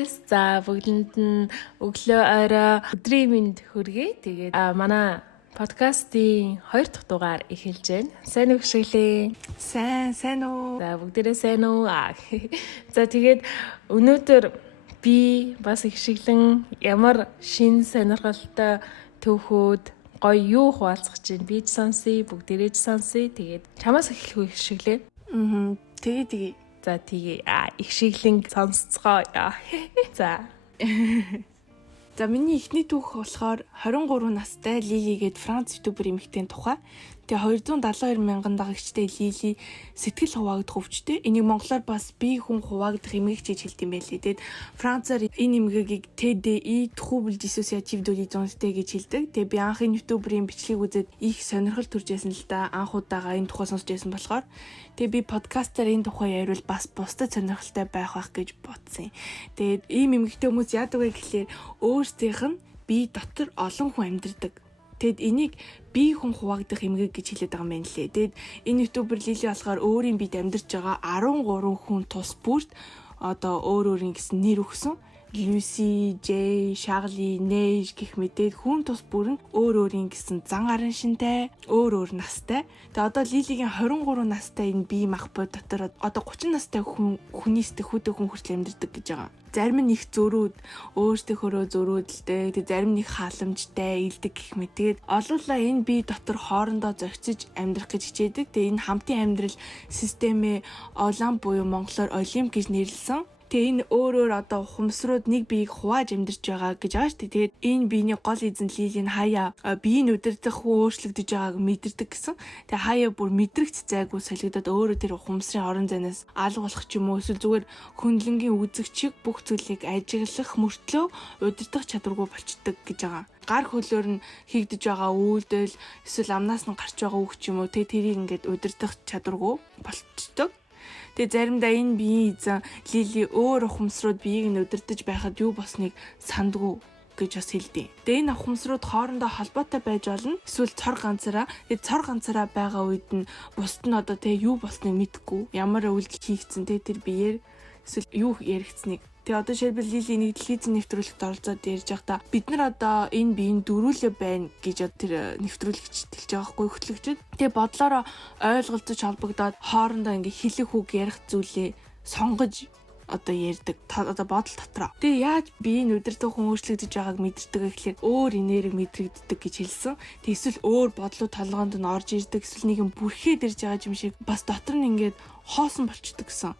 guys. За бүгдэнд нь өглөө орой өдрийн мэнд хүргэе. Тэгээд манай подкастын 2 дахь дугаар эхэлж байна. Сайн уу гişгэлээ. Сайн уу. За бүгдээрээ сайн уу. За тэгээд өнөөдөр би бас гişгэлэн ямар шин сонирхолтой төвхөд гоё юу хуваалцах чинь би ч сонсъё, бүгдээрээ ч сонсъё. Тэгээд чамаас эхлэх үү гişгэлээ. Тэгээ. За тэгээ их шиглэн сонсцгоо. За. За миний эхний түүх болохоор 23 настай Лили гээд Франц ютубер эмэгтэй тухай. Тэгээ 272 мянган дагагчтай Лили сэтгэл хуваагдах өвчтэй. Энийг монголоор бас бие хүн хуваагдах эмгэгч гэж хэлдэг юм байлээ. Тэгээд Францаар энэ эмгэгийг TDI trouble dissociative de l'identité гэж хэлдэг. Тэгээ би анхны ютуберийн бичлэгийг үзээд их сонирхол төрж байсан л да. Анх удаага энэ тухай сонсч байсан болохоор тэгээ би подкастаар энэ тухай яриул бас бусдад сонирхолтой байх гэж бодсон юм. Тэгээд ийм эмгэгтэй хүмүүс яадаг вэ гэхлээр өөрсдийнх нь бие дотор олон хүн амьдардаг. Тэгэд энийг бие хүн хуваагдах эмгэг гэж хэлээд байгаа юм байна лээ. Тэгэд энэ ютубер Лили болохоор өөрийн биед амьдарч байгаа 13 хүн тус бүрт одоо өөрийн гэсэн нэр өгсөн. Люси, Жей, Шарли, Нэж гэх мэт хүн тус бүр нь өөрийн гэсэн зан арын шинтэй, өөр настай. Тэгээ одоо Лилигийн 23 настай энэ бие мах бод дотор одоо 30 настай хүний сэтгэхүйтэй хүн хүртэл амьдардаг гэж байгаа. Зарим нь их зөрүүд, өөртөөхөө зөрүүдэлтэй, тэгээ зарим нь их халамжтай, илдэг гэх мэт. Тэгээд олуулаа энэ бие дотор хоорондоо зохицож амьдрах гэж хичээдэг. Тэгээ энэ хамтын амьдрал системээ Олимп буюу монголоор Олимп гэж нэрлсэн. Тэгээ энэ өөрөөр одоо ухамсарууд нэг биеийг хувааж амьдарч байгаа гэж байгаа шүү дээ. Тэгээд энэ биений гол эзэн Лили нь хаяа биеийн удирдах хүн өөрчлөгдөж байгааг мэдэрдэг гэсэн. Тэгээ хаяа бүр мэдрэгч зайгүй солигдоод өөрөө тэр ухамсарын орон зайнаас алга болох ч юм уу эсвэл зүгээр хөндлөнгийн үзэгчиг бүх зүйлийг ажиглах мөртлөө удирдах чадваргүй болчдөг гэж байгаа. Гар хөлөөр нь хийгдэж байгаа үйлдэл эсвэл амнаас нь гарч байгаа үг ч юм уу тэрийг ингээд удирдах чадваргүй болчдөг. Тэгээ заримдаа энэ биеийн эзэн Лили өөр ухамсарууд биеийг нь удирдах байхад юу босныг сандгүй гэж бас хэлдэг. Тэгээ энэ ухамсарууд хоорондоо холбоотой байж болно. Эсвэл цор ганцаараа. Тэгээ цор ганцаараа байгаа үед нь бусд нь одоо тэгээ юу босныг мэдэхгүй. Ямар үйлдэл хийгдсэн тэр биеэр эсвэл юу яригдсныг. Тэгээ одоо жишээлбэл Лили нэг дэлхийн эзэн нэвтрүүлэгт оролцоод ярьж байхдаа бид нар одоо энэ биеийн дөрүүлээ байна гэж тэр нэвтрүүлэгч хэлж байгаа хгүй хөтлөгчд. Тэгээ бодлороо ойлголцож холбогдоод хоорондоо ингээ хэлэх үг ярих зүйлээ сонгож одоо ярьдаг. Одоо бодол дотроо. Тэгээ яаж биеийн удирдах хүн өөрчлөгдөж байгааг мэдэрдэг гэхлээр өөр энерги мэдрэгддэг гэж хэлсэн. Тэгээ эсвэл өөр бодлууд толгоонд нь орж ирдэг. Эсвэл нэг юм бүрхээд ирж байгаа юм шиг бас дотор нь ингээд хоосон болчдөг гэсэн.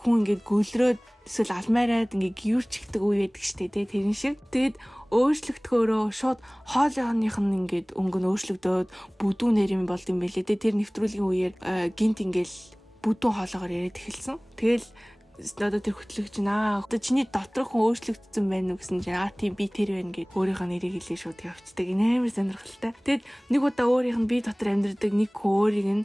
Хүн ингээд гөлрөөд эсвэл алмаараад ингээ гүйрчигдэг үе байдаг штэ тэрэн шиг. Тэгэд өөрчлөгдөхөөрөө шууд хоолойных нь ингээд өнгө нь өөрчлөгдөөд бүдүүн нэр юм болд юм байлээ. Тэр нэвтрүүлгийн үеэр гинт ингээл бүдүүн хоолоогоор яриад эхэлсэн. Тэгэл одоо тэр хөтлөгч одоо чиний доторх хүн өөрчлөгдсөн байна уу гэсэн чинь тийм би тэр байна гэд өөрийнхөө нэрийг хэлээ шууд явцдаг. Амар сонирхолтой. Тэгэд нэг удаа өөрийнх нь бие дотор амьдардаг нэг хүн өөрийг нь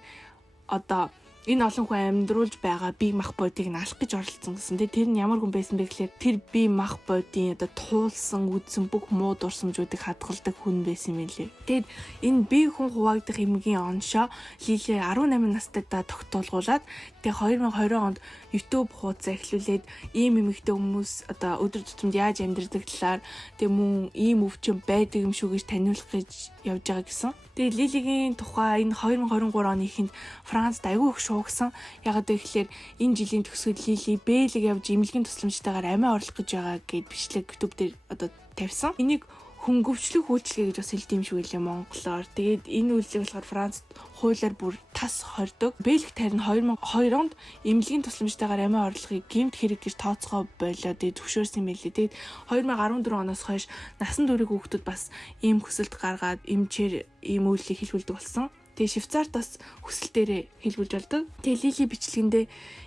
одоо энэ олон хүн амьдруулж байгаа бие мах бодийг нь алах гэж оролцсон гэсэн. Тэр нь ямар хүн байсан бэ гэхээр тэр бие мах бодийн одоо туулсан үдсэн бүх муу дурсамжуудыг хадгалдаг хүн байсан юм лээ. Тэгэд энэ бие хүн хуваагдах эмгийн оншоо Лили 18 настайдаа тогтоолгуулад тэгээ 2020 онд YouTube хуудас эхлүүлээд ийм эмэгтэй хүмүүс одоо өдөр тутамд яаж амьдрдаг талаар тэгээ мөн ийм өвчин байдаг юм шүү гэж таниулах гэж явж байгаа гэсэн. Тэгээ Лилигийн тухай энэ 2023 оны эхэнд Францд аягүй их шуугсан. Ягаад гэвэл энэ жилийн төгсгөл Лили Бэлэг явж эмнэлгийн тусламжтайгаар амиа орлох гэж байгаа гэд бичлэг YouTube дээр одоо тавьсан. Энийг хөнгөвчлөх үйлчлэгээ гэж бас хэлдэм шүү гэлээ монголоор. Тэгээд энэ үйлчлэг болохоор Францд хуулиар бүр тас хордог. Бэлэг тарин 2002 онд эмнэлгийн тусламжтайгаар амиа орлохыг гэмт хэрэг гэж тооцгоо болоод зөвшөөрсөн юм билээ. Тэгээд 2014 оноос хойш насан туршийн хүүхдүүд бас ийм хүсэлт гаргаад эмчээр ийм үйлчлэг хэлбэлдэг болсон. Тэгээ Швейцарт бас хүсэл дээрээ хэлбэлж болдог. Тэгээ Лили бичлэгэндээ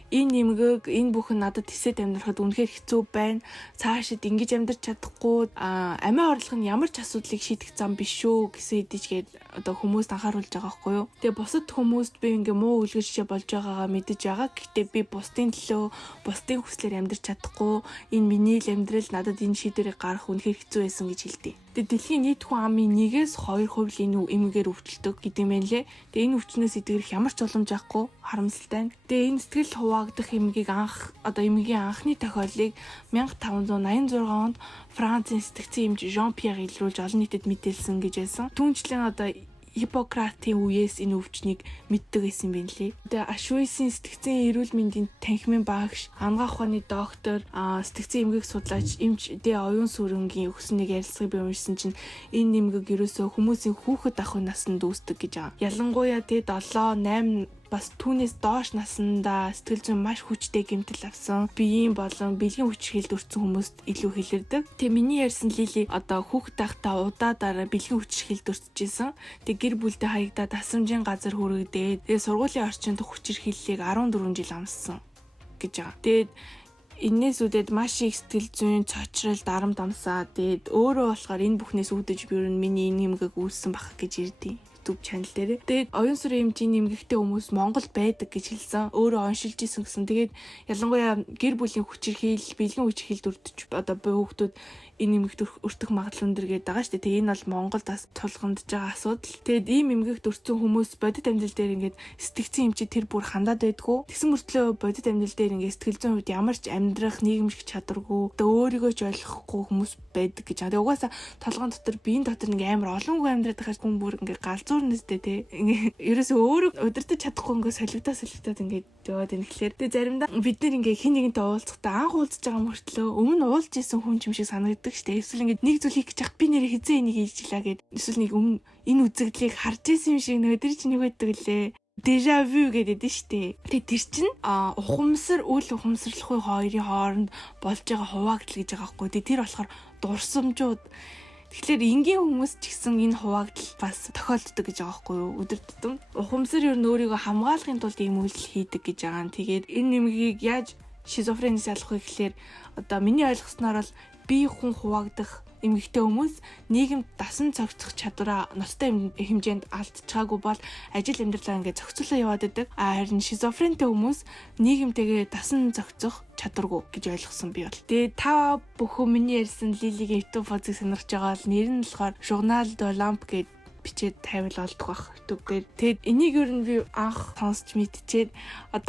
энэ нэмгэг энэ бүхэн надад тэсэд амьдрахад үнэхээр хэцүү байна. Цаашид ингэж амьдрч чадахгүй амиа орлох нь ямар ч асуудлыг шийдэх зам биш шүү гэсэн хэдийчгээд одоо хүмүүст анхааруулж байгаа байхгүй юу. Тэгээ бусад хүмүүст би ингээ муу үлгэршээ болж байгаагаа мэдэж байгаа. Гэхдээ би бусдын төлөө бусдын хүслээр амьдрч чадахгүй. Энэ миний л амьдрал надад энэ шийдвэрийг гаргах үнэхээр хэцүү байсан гэж хэлдэг. Тэгээд дэлхийн нийт хүн амын 1-2% л энэ эмгээр өвчлөдөг гэдэг юм байна лээ. Тэгээд энэ өвчнөөс идэвхэх ямар ч боломж авахгүй харамсалтай нь. Тэгээд энэ сэтгэл хуваагдах эмгийг эмгийн анхны тохиолыг 1586 онд Францын сэтгцэн эмч Жан Пьер илрүүлж олон нийтэд мэдээлсэн гэж байсан. Түүнчлэн Хиппократийн үеэс энэ өвчнийг мэддэг байсан юм байна лээ. Тэгээ Ашвейсийн сэтгцэн эрүүл мэндийн танхимын багш, анагаах ухааны доктор, сэтгцэн эмгэг судлаач, эмч Дэ оюун сүрэнгийн өгсөн нэг ярилцлагыг би уншсан чинь энэ эмгэг ерөөсөө хүмүүсийн хүүхэд ахуй наснд үүсдэг гэж байгаа. Ялангуяа 7, 8 бас түүнээс доош наснда сэтгэл зүйн маш хүчтэй гэмтэл авсан биеийн болон бэлгийн хүчирхийлд өртсөн хүмүүст илүү хэлэрдэг. Тэгээ миний ярьсан Лили хүүхэд тахта удаадараа бэлгийн хүчирхийлд өртөжсэн. Тэгээ гэр бүлтэй хаягдаа тасрамжийн газар хүрэгдээд тэгээ сургуулийн орчинд хүчирхийллийг 14 жил амссан гэж байгаа. Тэгээд энээс үдээд маш их сэтгэл зүйн цочрол дарамт амсаа. Тэгээд өөрөө болохоор энэ бүхнээс үүдэж би миний энэ эмгэг үүссэн бах гэж ирдээ. YouTube channel дээр. Тэгээд оюун сүрэн эмчийн нэмэгтэй хүмүүс Монголд байдаг гэж хэлсэн. Өөрөө оншилж исэн гэсэн. Тэгээд ялангуяа гэр бүлийн хүчирхийлэл, бэлгийн хүчирхийлд өртөж хүүхдүүд энэ эмгэгт өртөх магадлал өндөр гэдэг байгаа шүү дээ. Тэгээ энэ бол Монголд бас тулгамдж байгаа асуудал. Тэгээд ийм эмгэгт өртсөн хүмүүс бодит амьдрал дээр ингээд сэтгцэн эмчид тэр бүр хандаад байдгүй. Тэгсэн мөртлөө бодит амьдрал дээр ингээд сэтгэл зүйн хувьд ямар ч амьдрах нийгэмших чадваргүй, өөрийгөө ч ойлгохгүй хүмүүс байдаг гэж байгаа. Тэгээ угаасаа толгойн дотор биеийн дотор нэг амар олон хүн амьдраад байгаа хүн бүр ингээд галзуур нэстэй те. Ингээд ерөөсөө өөрөө удирдах чадахгүй ингээд солигдоод ингээд яваад байна гэхлээр. Тэгээ заримдаа бид нэр ингээд хин нэгэнтэй уулзахдаа анх уулзж байгаа мөртлөө өмнө уулзж исэн хүн юм шиг санагддаг штэ. Эсвэл ингээд нэг зүйл хийх гэж хахад би нэрээ хизээ энийг хийжлаа гэд. Эсвэл нэг өмнө энэ үзэгдлийг харж исэн юм шиг нөдөр чинь нэг байдаг лээ. Déjà vu гэдэг нь штэ. Тэгээ тэр чинь ухамсар үл ухамсарлахгүй хоёрын хооронд болж байгаа хуваагдал гэж байгаа байхгүй. Тэгээ тэр болохоор дурсамжууд. Тэгэхээр энгийн хүмүүс ч гэсэн энэ хуваагдал бас тохиолддог гэж байгаа байхгүй юу? Өдөр тутам ухамсар ер нь өөрийгөө хамгаалахын тулд ийм үйлдэл хийдэг гэж байгаа. Тэгээд энэ нэмгийг яаж шизофренээс ялах вэ гэхлээр миний ойлгосноор бол бие хүн хуваагдах эмгэгтэй хүмүүс нийгэмд дасан цогцох чадвараа ностой хэмжээнд алдчихаагүй бол ажил амьдралаа ингээд зохицуулаад яваад байдаг. Харин шизофрентэй хүмүүс нийгэмтэйгээ дасан зохицох чадваргүй гэж ойлгосон би бол. Тэгээ та бүхэн миний ярьсан Лилигийн YouTube фозыг сонирхож байгаа бол нэр нь болохоор Journal de Lamp гэдэг бичээд тавил олдох байх YouTube дээр. Тэгээд энийг ер нь би анх сонсч мэдчихээд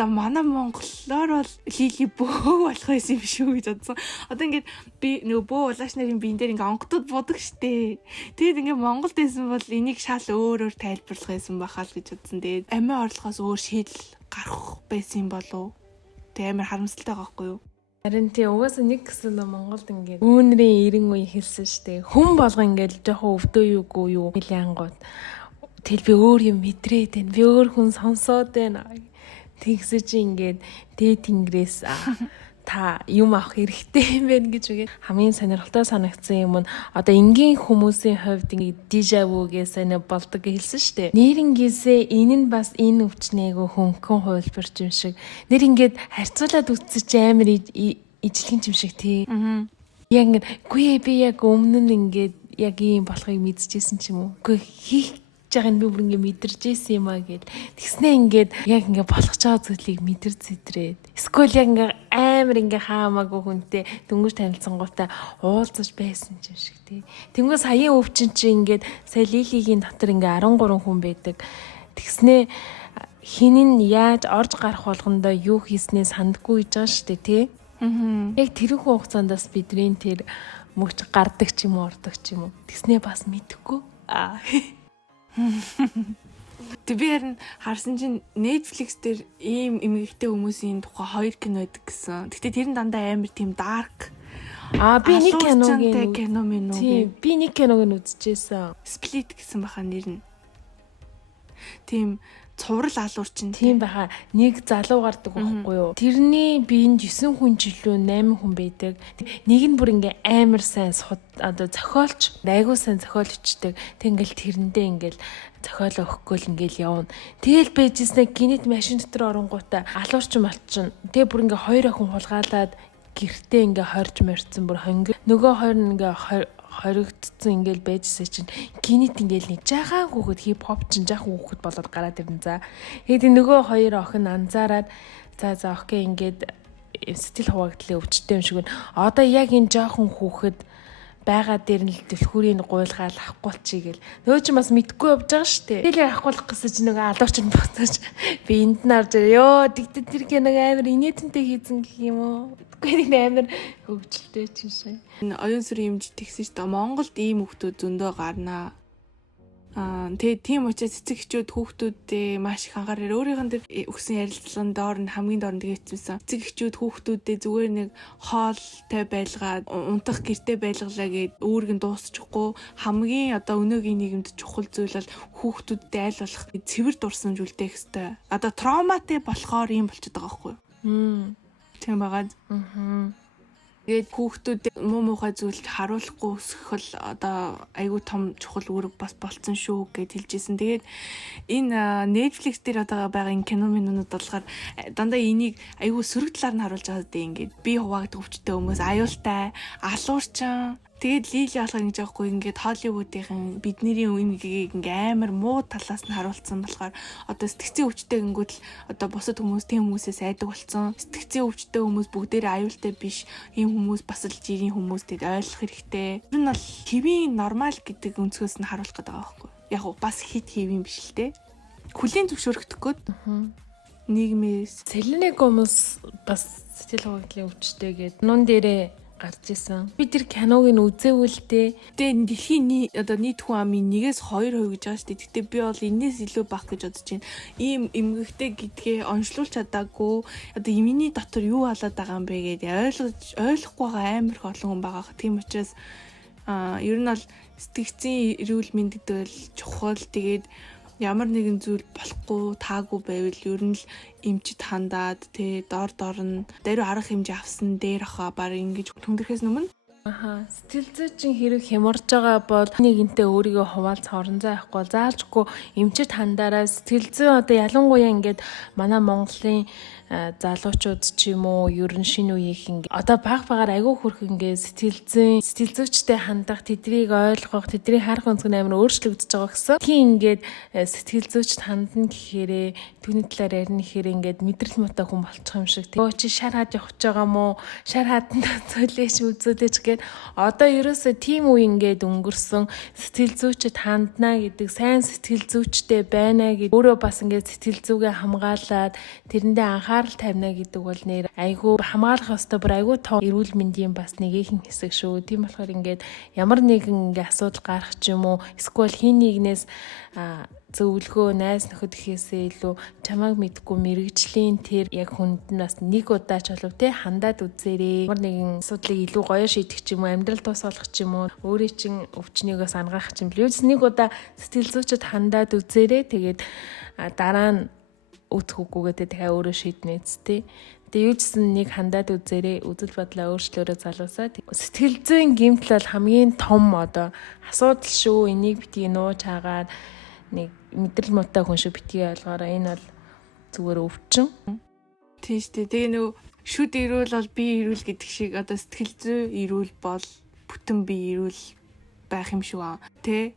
манай монголоор бол Лили бөө болох байсан юм шүү гэж бодсон. Ингээд би нөгөө бөө улааш нарын биен дээр ингээд онгодод будаг штэ. Тэгээд ингээд Монголд байсан бол энийг шал өөрөөр тайлбарлах байсан бахаа л гэж бодсон. Тэгээд амиа орлохоос өөр шийдэл гарах байсан юм болов. Тэгээд амар харамсалтай байгаа байхгүй юу? Харин тий угаасаа нэг гэсэн Монголд ингээд үүнэрийн 90 үе хэлсэн штэ. Хүн болго ингээд жоохон өвдөө юугүй юу хэлэнгууд. Тэл би өөр юм мэдрээд байна. Би өөр хүн сонсоод байна. Тэгсэ чи ингээд дээд тэнгэрээс та юм авах хэрэгтэй юм байна гэж үгээд хамгийн сонирхолтой санагдсан юм нь энгийн хүмүүсийн хувьд ингээд déjà vu гэсэн болдог хэлсэн штэ. Нэрнгээсээ энэ нь бас энэ өвчнийг хөнгөн хувилбарч юм шиг. Нэр ингээд харьцуулаад үзчих амар ижлэгэн юм шиг тий. Яг ингээд гүй би яг өмнө нь ингээд яг ийм болохыг мэдчихсэн ч юм уу. Гүй хийх жагаан би бүр ингээд мэдэрч ийсэн юм аа гэд. Тэгснээ ингээд яг ингээд болох ч байгаа зүйлийг мэдэр зэтрээд. Эсвэл яг ингээд амар ингээд хаамаагүй хүнтэй дөнгөж танилцсангуудаа уулзаж байсан юм шиг тий. Тэнгүү саяын өвчин чи ингээд сая Лилигийн дотор ингээд 13 хүн байдаг. Тэгснээ хинэн яаж орж гарах болгондоо юу хийснээ сандгүй гэж байгаа шүү дээ тий. Яг тэрхүү хугацаандас бидний тэр мөч гардаг ч юм уу ордог ч юм уу. Тэгснээ бас мэдэхгүй. Би харин харсан чинь Netflix дээр ийм эмэгтэй хүмүүсийн тухай 2 кино байдаг гэсэн. Гэтэ тэр нь дандаа амар тийм dark. Би нэг кино мэн үү? Тийм, би нэг киног нь үзчихсэн. Split гэсэн баха нэр нь. Тийм цуврал алуурчин тийм байха нэг залуу гардаг байхгүй юу. Тэрний биенд 9 хүн жилүү 8 хүн байдаг. Нэг нь бүр ингээ амар сайн зохиолч, айгуу сайн зохиолч ичдэг. Тэг ингээл тэрэндээ ингээл зохиолоо өгөхгүй л ингээл явна. Тэгэл бэжснэ гинет машин дотор оронгуудаа алуурчин болчихно. Тэг бүр ингээ хоёр охин хулгаалаад гэртээ ингээ хорж морьцсон бүр хонг. Нөгөө хоёр нь ингээ хоригдсон ингээл байжсаа чинь гинет ингээл нэг жаахан хүүхэд хип хоп чинь жаахан хүүхэд болоод гараад ирнэ за. Тэгээд нөгөө хоёр охин анзаараад за окей ингээд сэтгэл хуваагдлын өвчтөй юм шиг байна. Одоо яг энэ жаахан хүүхэд байгаа дээр нь л дэлхүүрийн гуйлгаал авахгүй болчих гээл. Нөгөө ч бас мэдгүй явж байгаа шүү дээ. Тэгэл авахгүй гэсэн чинь нөгөө алууч нь буцаж би энд нь орж ёо тэгтээ тэр нэг амар инээдэнтэй хийцэн гэх юм уу. Гэхдээ амар хөвгөлтэй чинь шээ. Энэ оюун сүрийн хэмжиж тэгсэн шүү дээ. Монголд ийм хүмүүс зөндөө гарнаа. Тэгээ тийм учраас цэцэг эхчүүд хүүхдүүдээ маш их анхаарал өөрийнх нь өгсөн ярилцлагын доор нь хамгийн доор нь тэгээчсэн. Цэцэг эхчүүд хүүхдүүдээ зүгээр нэг хоолтой байлгаад унтах гэртэй байлгалаа гэд өөрийг нь дуусчихгүй хамгийн одоо өнөөгийн нийгэмд чухал зүйл бол хүүхдүүдтэй айл болох цэвэр дурсамж үлдээх хэвээр. Одоо травматай болохоор ийм болчиход байгаа байхгүй юу? Тийм байгаа. Тэгээд хүүхдүүд муу муухай зүйлд харуулахгүй өсгөх одоо айгүй том чухал үүрэг бас болцсон шүү гэж хэлжсэн. Тэгээд энэ Netflix дээр одоо байгаа энэ кино минууд болохоор дандаа энийг айгүй сөрөг талаар нь харуулж байгаа дээ. Ингээд би хуваагдах өвчтэй хүмүүс аюултай, алуурчин. Тэгээд Лили болохоор ингэж аахгүй ингээд Холливуудын бидний үеийг ингээ амар муу талаас нь харуулсан болохоор одоо сэтгцийн өвчтэй гингүүд л одоо бусад хүмүүс тийм хүмүүсээс айдаг болсон. Сэтгцийн өвчтэй хүмүүс бүгдээрээ аюултай биш. Ийм хүмүүс бас л жирийн хүмүүс тэд ойлгох хэрэгтэй. Тэр нь бол хэвийн нормал гэдэг өнцгөөс нь харуулах гэдэг байгаа байхгүй. Яг уу бас хит хэвийн биш л те. Хүлийн зөвшөөрөгдөх гээд нийгмээс Селене Гомес бас сэтгэл хөдлөлийн өвчтэй гээд нун дээрээ гарч исэн. Би тэр киног нь үзээгүй л дээ. Тэгээ дэлхийн одоо нийт хүн амын 1-2% гэж байгаа шүү дээ. Гэтэ би бол энэс илүү бах гэж бодож байна. Ийм эмгэгтэй гэдгээ онцлуулж чадаагүй. Одоо миний дотор юу болоод байгаа юм бэ гэдээ ойлгохгүй байгаа амар их олон хүн байгаа. Тийм учраас ер нь бол сэтгцийн эрүүл мэнд гэдэг бол чухал. Тэгээд ямар нэгэн зүйл болохгүй таагүй байвал ер нь л эмчит хандаад доор нь даруй арга хэмжээ авсан дээр хаа баг ингэж түндэрэхээс өмнө сэтгэл зүйчин хэрэг хямарж байгаа бол нэгэнтээ өөрийгөө хуваалц хорон зай авахгүй заалжгүй эмчит хандаараа сэтгэл зүй одоо ялангуяа ингээд манай Монголын залуучууд ч юм уу ер нь шинэ үеийнх ингээд одоо багаар айгүй хөрх ингээд сэтгэл зүйчтэй хандах тэдрийг ойлгох тэдрийг харах өнцг амар өөрчлөгдөж байгаа гэсэн. Тийм ингээд сэтгэл зүйчд хандна гэхээрээ түүний талаар ярина гэхээр ингээд мэдрэл муутай хүн болчих юм шиг. Өө чи шар хаад явах гэж байгаа мó? Шар хааданд цөлөөч үзүүлээч гээд одоо ерөөсөө тийм үе ингээд өнгөрсөн. Сэтгэл зүйчд хандна гэдэг сайн сэтгэл зүйчтэй байна гэдэг өөрөө бас ингээд сэтгэл зүгээ хамгаалаад тэрэндээ анхаарал тавина гэдэг бол нэр айгүй хамгаалах ёстой бүр айгүй том эрүүл мэндийн бас нэгэн хэсэг шүү. Тийм болохоор ингээд ямар нэгэн ингээд асуудал гарах ч юм уу эсвэл хин нэгнээс зөвлөгөө найз нөхөд гэхээсээ илүү чамайг мэдгүй мэрэгжлийн тэр яг хүнд нь бас нэг удаа ч болов те хандаад үзээрэй. Ямар нэгэн асуудлыг илүү гоё шийдэх ч юм уу амьдрал тус болгох ч юм уу өөрийн чин өвчнийгөө сангаах ч юм бэл нэг удаа сэтгэл зүйчэд хандаад үзээрэй. Тэгээд дараа нь үтхгүйгээд дахиад өөрөө шийднэ үсттэй. Тэгээ юу ч гэсэн нэг хандаад үзээрэй. Үзэл бодлоо өөрчлөөрөө залуусаа. Сэтгэл зүйн гэмтэл бол хамгийн том одоо асуудал шүү. Энийг битгий нууж хаагаад нэг мэдрэл муутай хүн шиг битгий ойлгоорой. Энэ бол зүгээр өвчин. Тийм шүү дээ. Тэгээ нөгөө шүд эрүүл бол бие эрүүл гэдэг шиг одоо сэтгэл зүй эрүүл бол бүтэн бие эрүүл байх юм шүү аа. Тэ?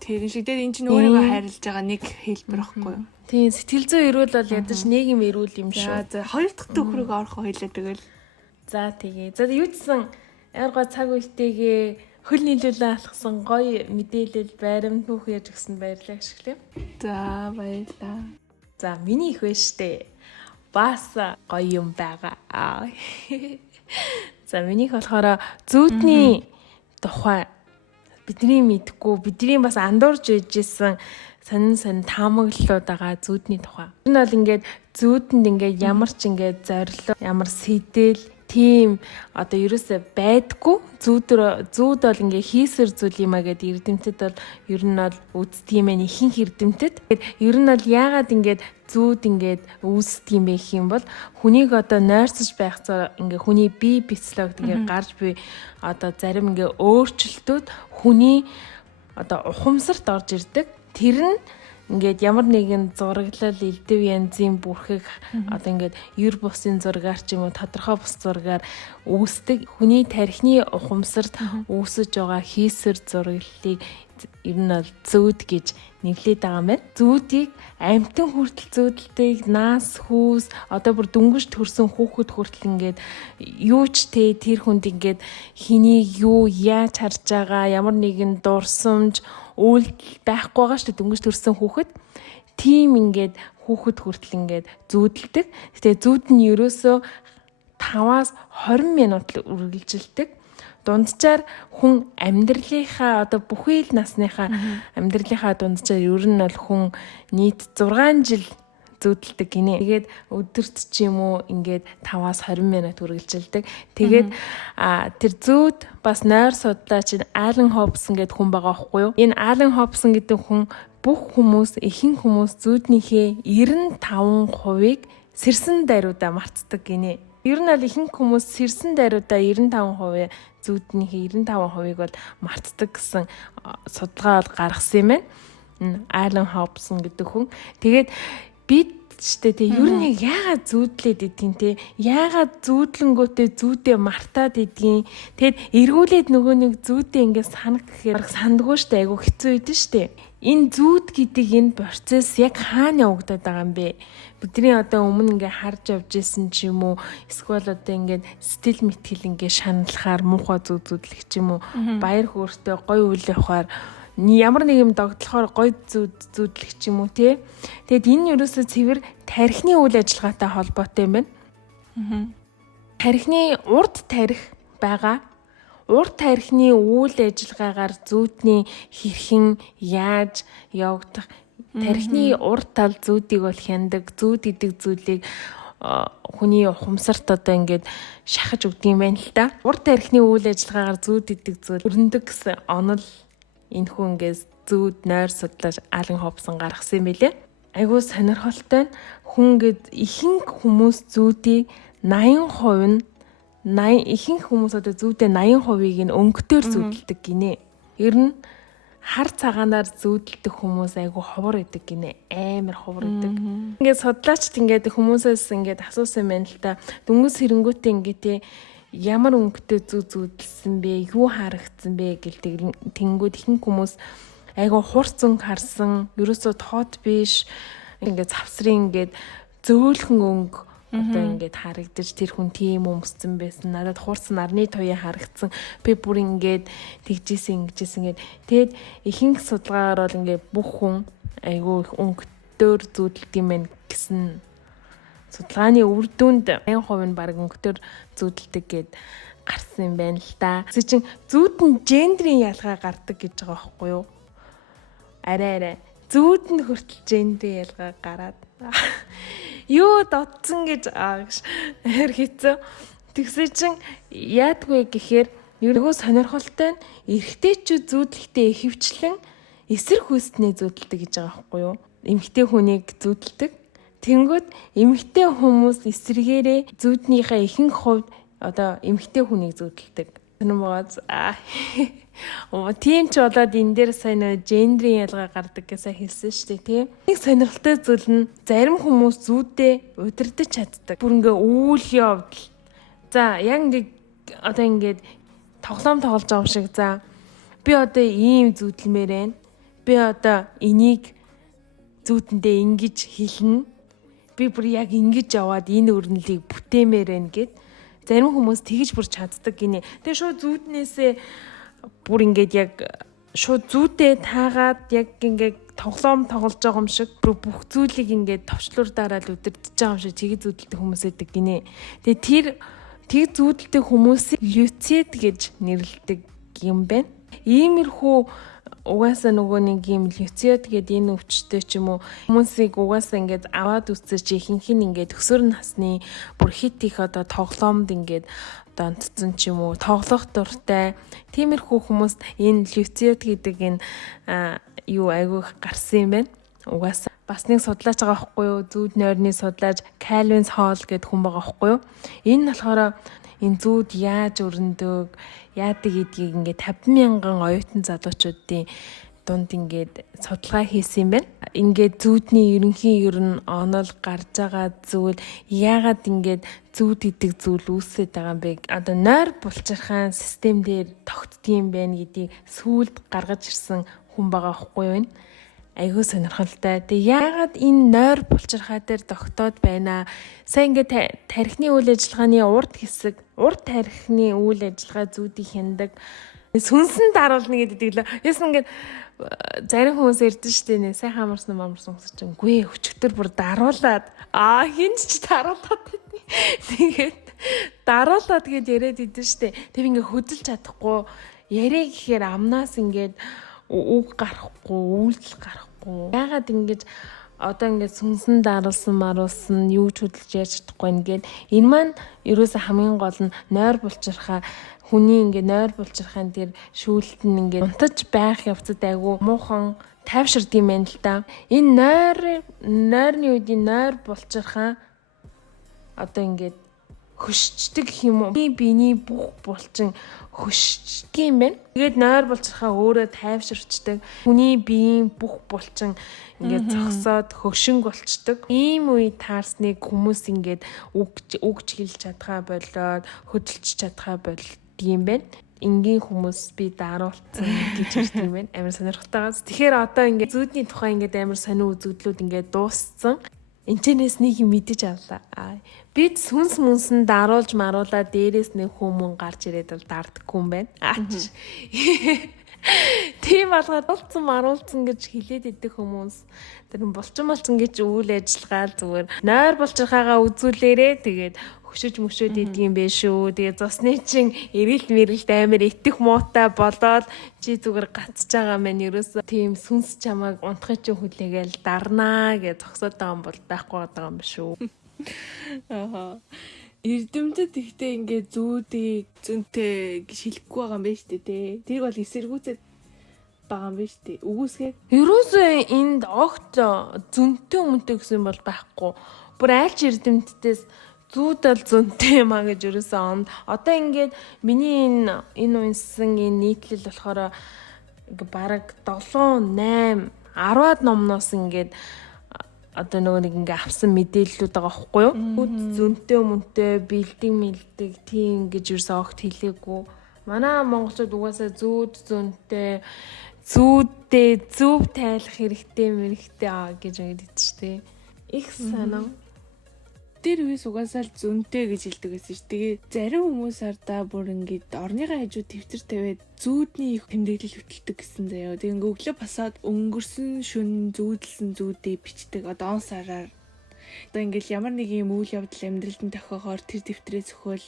Тэр шиг дээр эн чинь өөрийгөө хайрлаж байгаа нэг хэлбэр байхгүй юу? Тийм сэтгэл зүй эрүүл бол ядаж нийгэм эрүүл юм шүү. За хоёр дахь төгрөг орох хоёлаа тэгэл. За тэгээ. За юу гэсэн ярга цаг үетэйгээ хөл нийлүүлээ алхсан гоё мэдээлэл байрамд бүх яаж гисэн баярлалаа гişглээ. За баярлалаа. За миний их байна штэ. Бас гоё юм байгаа. За минийх болохоор зүүдний тухай бидний мэдгүй бидний бас андуурж ижсэн сонин таамаглалууд байгаа зүүдний тухай. Энэ бол ингээд зүүдэнд ингээд ямар ч ингээд зорилго, ямар сэтэл тийм одоо ерөөсөө байдгүй. Зүүд бол ингээ хийсвэр зүйл юм а гэдэг эрдэмтэд бол ер нь бол үздэг юм ээ ихэнх эрдэмтэд. Ер нь бол яагаад ингээд зүүд ингээд үүсдэг юм бэ гэх юм бол хүнийг одоо нойрсож байх цаа ингээ хүний бие физиологид ингээ гарч буй одоо зарим ингээ өөрчлөлтүүд хүний одоо ухамсарт орж ирдэг. Тэр нь ингээд ямар нэгэн зураглал элдв янзын бүрхэг одоо ингээд ер бусын зургаар ч юм уу тодорхой бус зургаар үүсдэг хүний тархины ухамсарт үүсэж байгаа хийсвэр зураглалыг ер нь бол зүүд гэж нэрлэдэг байгаа юм байна. Зүүдийг амьтан хүртэл зүүдэлдэг, наас хүүс, одоо бүр дүнгэж төрсөн хүүхэд хүртэл ингээд юу ч тэр хүнд ингээд хэнийг юу яаж харж байгаа, ямар нэгэн дурсамж, үйлдэл байхгүй байгаа шүү дээ дүнгэж төрсөн хүүхэд. Тийм ингээд хүүхэд хүртэл ингээд зүүдэлдэг. Гэтэ зүүд нь ерөөсөө 5-аас 20 минут л үргэлжилдэг. Дунджаар хүн амьдралынхаа одоо бүхий л насныхаа амьдралынхаа дунджаар ер нь бол хүн нийт 6 жил зүүдэлдэг гинэ. Тэгээд өдөрт ч юм уу ингээд 5-аас 20 минут үргэлжилдэг. Тэгээд тэр зүүд бас нойр судлаач Ален Хобсон гэдэг хүн байгаа байхгүй юу? Энэ Ален Хобсон гэдэг хүн бүх хүмүүс, ихэнх хүмүүс зүүднийхээ 95%-ыг сэрсэн даруйдаа мартдаг гинэ. Ер нь бол ихэнх хүмүүс сэрсэн даруйдаа 95% зүүднийхээ 95%-ыг бол мартдаг гэсэн судалгаа бол гаргасан юм байна. Ален Хобсон гэдэг хүн. Тэгээд бид штэ тий ер нь яагаад зүүдлээд идэгин те яагаад зүүдлэнгүүтээ зүүдээ мартаад идэгин тэгэд эргүүлээд нөгөө нэг зүүдээ ингээд санах гэхээр сандгүй штэ айгу хэцүү идэв штэ энэ зүүд гэдэг энэ процесс яг хаана явагдаад байгаа юм бэ бидний одоо өмнө ингээд харж явж исэн ч юм уу эсвэл одоо ингээд сэтгэл мэтгэл ингээд шаналхаар муухай зүүдлэх ч юм уу баяр хөөртэй гоё үйл явахаар ямар нэг юм догтлохоор гоё зүүдлэх ч юм уу те. Тэгэд энэ ерөөсөө цэвэр тархины үйл ажиллагаатай холбоотой юм байна. Тархины урд тарих байгаа. Урд тархины үйл ажиллагаагаар зүүдний хэрхэн яаж явагдах тархины урд тал зүүдийг бол хяндаг. Зүүд гэдэг зүйлийг хүний ухамсарт одоо ингээд шахаж өгдөг юм байна л да. Урд тархины үйл ажиллагаагаар зүүд гэдэг зүйл өрнөдөг гэсэн онол энэ хүн ингээс зүүд нойр судлаач Ален Хобсон гаргасан юм билэ. Айгуу сонирхолтой нь хүн гээд ихэнх хүмүүс зүүдийг 80% нь ихэнх хүмүүс одоо зүүдээ 80%-ийг нь өнгөтөөр зүүдэлдэг гинэ. Ер нь хар цагаанаар зүүдэлдэг хүмүүс айгуу ховор идэг гинэ. Амар ховор идэг. Ингээд судлаачд ингээд хүмүүсээс ингээд асуусан юм байна л та. Дүнгийн сэрэнгүүтээ ингээд ямар өнгөтэй зүүдэлсэн бэ? Юу харагдсан бэ гэлдэг тэнгүүд ихэнх хүмүүс айгаа хурц өнгө харсан, ерөөсөө тоот биш. Ингээд завсрын ингээд зөөлхөн өнгө одоо ингээд харагдаж тэр хүн тийм өмссөн байсан. Надад хурц нарны туяа харагдсан. Би бүр ингээд тэгжсэн ингээд. Тэгэд ихэнх судалгаагаар бол ингээд бүх хүн айгүй их өнгөтөөр зүүдэлт юм байна гэсэн судалгааны үр дүнд 80% нь баг өнгөтөр зүүдэлдэг гэд гарсан юм байна л да. Тэгсэн чинь зүүд нь гендрийн ялгаа гардаг гэж байгаа байхгүй юу? Арай. Зүүд нь хүртэл гендрийн ялгаа гараад. Юу додсон гэж хэр хэцүү. Тэгсэн чинь яадгүй гэхээр ерөөсөө сонирхолтой нь эрэгтэйчүүд зүүдлэхдээ ихэвчлэн эсрэг хүйстний зүүдэлдэг гэж байгаа байхгүй юу? Эмэгтэй хүнийг зүүдэлдэг. Тэнгүүд эмэгтэй хүмүүс эсрэгээрээ зүүднийхээ ихэнх хувьд одоо эмэгтэй хүнийг зүүдэлдэг. Тийм ч болоод энэ дээр сайн нөө гендрийн ялгаа гардаг гэсэн хэлсэн шүү дээ тий. Нэг сонирхолтой зүйл нь зарим хүмүүс зүүдээ удирдах чаддаг. Бүр ингээ үйл явдал. За яг ингээд тоглоом тоглож байгаа юм шиг за би одоо ийм зүүдлэмээр байна. Би одоо энийг зүүдэндээ ингэж хэлнэ. Би бүр яг ингэж яваад энэ өрнөлийг бүтээмээр байна гэд зарим хүмүүс тэгж бүр чаддаг гинэ. Тэгээ шууд зүүднээсээ бүр ингээд яг шууд зүүдээ таагаад яг ингээд тоглоом тоглож байгаа юм шиг бүх зүйлийг ингээд товчлуур дараад өдөрдөж байгаа юм шиг тэгж зүүдэлдэг хүмүүс байдаг гинэ. Тэгээ тэг зүүдэлдэг хүмүүсийг люцид гэж нэрлэдэг юм байна. Иймэрхүү угаасаа нөгөө нэг юм люцид гэдэг энэ өвчтөй ч юм уу хүмүүсийг угаасаа ингээд аваад үсэж ихэнх нь ингээд өсвөр насны бүр хит их одоо тоглоомд ингээд донтцсон ч юм уу тоглох дуртай тиймэрхүү хүмүүс энэ люцид гэдэг энэ юу айгүй гарсан юм байна. Угаасаа бас нэг судлаач байгаа байхгүй юу? Зүүд нойрны судлаач Calvin Hall гэдэг хүн байгаа байхгүй юу? Энэ болохоор энэ зүүд яаж өрнөдөг, яадаг гэдгийг ингээд 50,000 оюутан залуучуудын дунд ингээд судалгаа хийсэн юм байна. Ингээд зүүдний ерөнхий ер нь онол гарч байгаа зүйл яагаад ингээд зүүд гэдэг зүйл үүсээд байгаа юм бэ? Одоо нойр булчирхаан систем дээр тогтдгийм байх гэдгийг сүүлд гаргаж ирсэн хүн байгаа байхгүй юу энэ? Айгуу сонирхолтой. Тэг яагаад энэ нойр булчирхай дээр тогтоод байна? Сайн ингээд тархины үйл ажиллагааны урд хэсэг, урд тархины үйл ажиллагаа зүүдийг хяндаг. Сүнсэн даруулна гэдэг л. Яасан ингээд зарим хүмүүс ирдэ штэ нэ сайн хамарсан хүмүүс чинь үгүй өчтөр бүр даруулаад хинч ч даруулаад байдیں۔ Тэгээд даруулаад гээд яриад идэв штэ. Тэг ингээд хөдөлж чадахгүй яриа гэхээр амнаас ингээд үг гарахгүй, үйлдэл гарахгүй. Ягаад ингэж одоо ингээд сүнсэн даруулсан маруулсан юу ч хөдөлж ярьж чадахгүй ингээд энэ маань ерөөсө хамгийн гол нь нойр булчирхай хүний ингээд нойр булчирхайн дээр шүүлт нь ингээд унтаж байх явцад айгу муухан тайвширд юм байна л да. Энэ нойрны үеийн нойр булчирхай одоо ингээд хөшчдөг юм уу? Биений бүх булчин хөшчдөг юм байна. Тэгээд нойр булчирхай өөрөө тайвширчдаг. Хүний биеийн бүх булчин ингээд зогсоод хөшинг болчдөг. Ийм үе таарсныг хүмүүс ингээд үгж хэлж чадхаа болоод хөдөлж чадхаа болд юм байна. Энгийн хүмүүс би даруулсан гэж хэлдэг юм байна. Амар сонирхолтойгоос. Тэгэхээр одоо ингээд зүүдний тухай ингээд амар сонио үзэгдлүүд ингээд дууссан. Энчнээс нэг юм мэдэж авлаа. Бид сүнс мүнсэн даруулж маруулаа дээрээс нэг хүмүүн гарч ирээд бол дардаггүй юм байна. Тийм алгаад болцсон маруулсан гэж хэлээд идэх хүмүүс тэр булчин гэж үйл ажиллагаа зүгээр нойр булчирхайгаа үзүүлээрээ тэгээд хөшөж мөшөөд идэг юм бэ шүү. Тэгээд цусны чин эрэлт мэрэлт амар итэх муутай болоод чи зүгээр гацж байгаа мэн ерөөсөө тийм сүнс чамааг унтахын чинь хүлээгээл дарнаа гэж зогсоод байгаа юм бол байхгүй байгаа юм шүү. Эрдэмтэд ихтэй ингээд зүүдийг зөнтэй гэж хэлэхгүй байгаа юм байна шүү дээ. Тэрийг бол эсэргүүцээд байгаа юм байна шүү дээ. Үгүйсгээд ерөөсөө энд огт зөнтэй өмнөтэй гэсэн бол байхгүй. Бүр айлч эрдэмтдээс зүүд бол зөнтэй юм а гэж ерөөсөө онд. Одоо ингээд миний энэ унсан энэ нийтлэл болохоор бараг 7, 8, 10-аад номноос ингээд одоо нөгөө нэг ингээ авсан мэдээллүүд байгаа байхгүй юу? Зүд зөнтэй өмнөтэй бэлдэг тийм гэж ерөөсөө огт хэлээгүй. Манай монголчууд угаасаа зүүд зөнтэй зүүдтэй зөв тайлах хэрэгтэй мэрэгтэй гэж ингэдэг шүү дээ. Их санаа. Тэр үес угаасаа л зөнтэй гэж хэлдэг байсан ш. Тэгээ зарим хүмүүс ардаа бүр ингээд орныхаа хажуу тэмцэр тавиад зүүдний их тэмдэглэл хөтэлдэг гэсэн заяа. Тэгээ ингээ өглөө басаад өнгөрсөн шүн зүүдэлсэн зүүдээ бичдэг. Одоо он сараар одоо ингээл ямар нэг юм үйл явдал амьдралд нь тохиогоор тэр дэвтрээ зөвхөл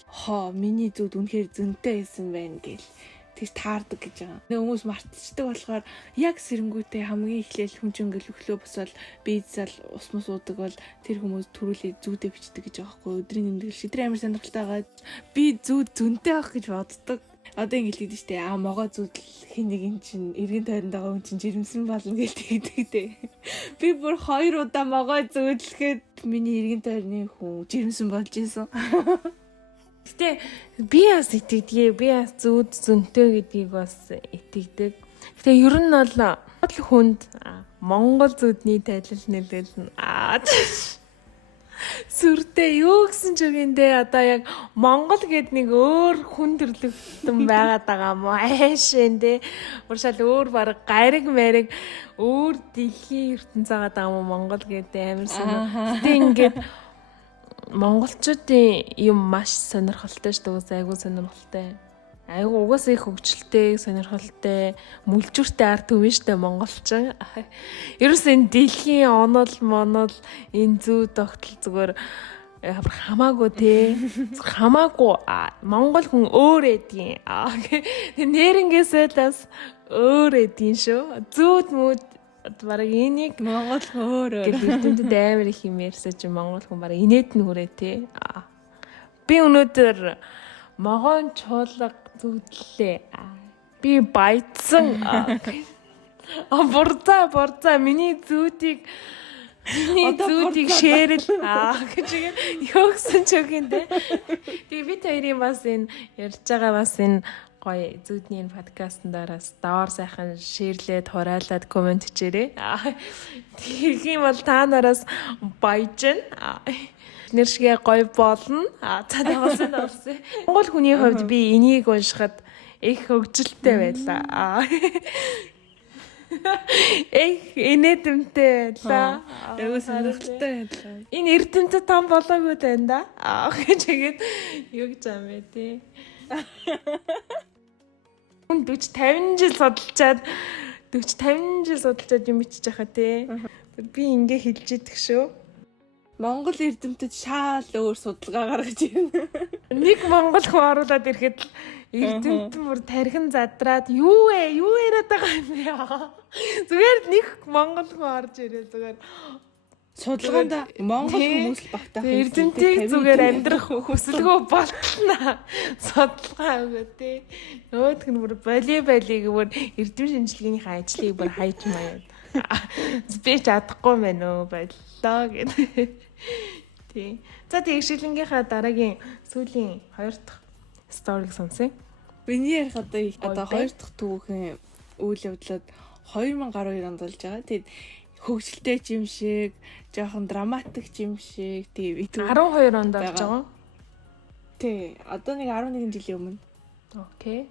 миний зүүд үнэхээр зөнтэй байсан байна гэл тэр таардаг гэж байгаа. Нэг хүмүүс мартчихдаг болохоор яг сэрэнгүүтээ хамгийн эхлээл хүн чинь ингээл өглөө босоод бийзал ус мус уудаг бол тэр хүмүүс төрүүлээ зүүдээ бичдэг гэж байгаа байхгүй. Өдрийн нэмдэг шидрэн амар сонирхолтой байгаа. Би зүүд зөнтэй байх гэж боддог. Одоо ингээл хэлдэг штэ могоо зүүдэл хин нэг юм чинь эргэн тойронд байгаа хүн чинь жирэмсэн болно гэж тэгдэг дээ. Би бүр 2 удаа могоо зүүдлэхэд миний эргэн тойрны хүн жирэмсэн болж исэн. Гэтэ би бас итгэдэг. Би бас зүүд зөнтэй гэдгийг бас итгэдэг. Гэтэ ер нь бол хүнд Монгол зүүдний тайлал нэлээд сүртэй юу гэсэн ч үгэндээ одоо яг Монгол гэд нэг өөр хүн төрлөختөн байгаад байгаа юм уу? Айшэн дээ. Уршаал өөр баг гариг мэрэг өөр дэлхийн ертөнц байгаа даа юм Монгол гэдэг амар сонир. Гэтэ ингээд монголчуудын юм маш сонирхолтой шүү дээ. Айгуу сонирхолтой. Айгуу угаасаа их хөгжилтэй, сонирхолтой, мүлжүүртэй ард түмэн шүү дээ монголчин. Ерөөс энэ дэлхийн онол энэ зүү тогтол зүгээр хамаагүй те. Хамаагүй монгол хүн өөр эдийн. Нэрнгээсээ бас өөр эдийн шүү. Зүүд мүүд бараг энийг монгол өөр гэдэг амар их юм ярьсан чи монгол хүн бараг инээд нь хүрээ те. Би өнөөдөр могоон чуулга зүудлээ. Би баяцсан. Борза миний зүүдийг шээрэл гэж ёгсон ч үгэнтэй. Тэгээ бид хоёрын бас энэ ярьж байгаа бас энэ гоё зүүдний подкастн дээрээс доор сайхан шеэрлээд хураалаад комент хийчээрэй. Тэгэх юм бол та нараас баяжна. Нэр шигээ гоё болно. Цаадаас нь орсон. Монгол хүний хувьд би энийг уншихад их хөгжилтэй байлаа. Инээдэмтэй л. Айгуу сонирхолтой байлаа. Энэ эрдэмтэд том болоогүй байна да. Гэж тэгээд юу гэж юм бэ те. 40 50 жил судалчаад 40 50 жил судалчаад юм ичиж байхаа те. Би ингээ хэлж идэх шүү. Монгол эрдэмтэд шаал өөр судалгаа гаргаж ирнэ. Нэг монгол хүн оруулаад ирэхэд л эрдэмтэн бүр тархин задраад юу яриад байгаа юм бэ? Зүгээр нэг монгол хүн орж ирээ зүгээр Судалгаанд монгол хүмүүс л багтаах. эрдэмтийг зүгээр амьдрах хүсэлгөө болтолно. Судалгаа өгөө те. Нөгөөх нь бүр балиг бүр эрдэм шинжилгээнийхээ ажлыг бүр хайж маяад. Би чадахгүй мэн үү боллоо гэдэг. Тий. За тэг шилэнгийнхаа дараагийн сүүлийн 2 дахь сториг сонсъё. Миний ярих одоо 2 дахь түүхийн үйл явдлууд 2012 онд болж байгаа. Тэгээд хөгжилтэй юм шиг, жоохон драматик юм шиг тийм 12 онд болж байгаа. Тий. Одоо нэг 11 жилийн өмнө. Окей.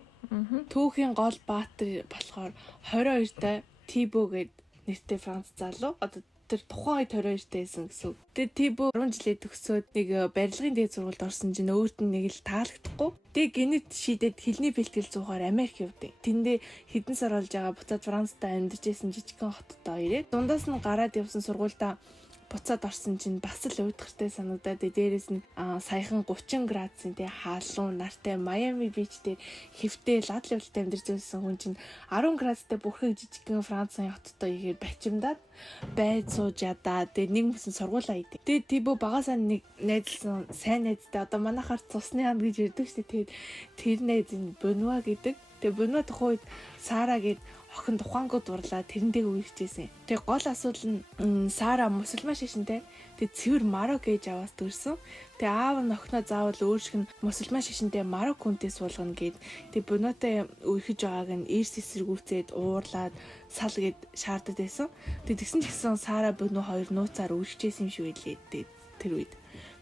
Түүхийн гол баатар болохоор 22-тай Тибо гэд нэртэй Франц залуу. Одоо тэр тухайн үед 22-тай байсан гэсэн. Тэгээд Тибо 10 жилээ төгсөөд нэг барилгын дээд сургуульд орсон чинь өөрт нь нэг л таалагдахгүй. Тэгээд гинэт шийдээд хэлний бэлтгэл зуухаар Америк явдیں۔ Тэндээ хэдэн сар болж байгаа буцаад Францтай амьдарч байсан жижигхэн хоттой ирээд дундаас нь гараад явсан сургуультай буцаад орсон чинь бас л уйдгартай санагдаад дээрээс нь саяхан 30 градусын тий хаалуун нартай Майами бич дээр хэвтэй лад левэлтэй амьдарч байсан хүн чинь 10 градустай бүрхэг жижигхэн Францын хоттой ихээр бачимдаад байд сууж ядаа тэгээ нэг мөсөн сургуулаа идэв. Тэгээ Тибо багасаа нэг найзлсан сайн найзтай одоо манайхаар цусны ханд гэж ярьдаг шүү дээ. Тэр найз нь Бонва гэдэг. Тэгээ Бонва тухайн үед Сара гээд охин тухаангууд дурлаа тэрнтэйг үерчээсэн. Тэгээ гол асуудал нь Сара мусульман шашинтай. Тэгээ цэвэр Марок ээж аваас төрсөн. Тэгээ аав нь охиноо заавал өөр шиг нь мусульман шашинтай Марок хүнтэй суулгана гэд. Тэгээ Бонотой үерхэж байгааг нь эрс эсэргүүцээд уурлаад сал гэд шаарддаг байсан. Тэгээ тэгсэн ч гэсэн Сара Боно хоёр нууцаар үерчээсэн юм шиг байлээ тэр үед.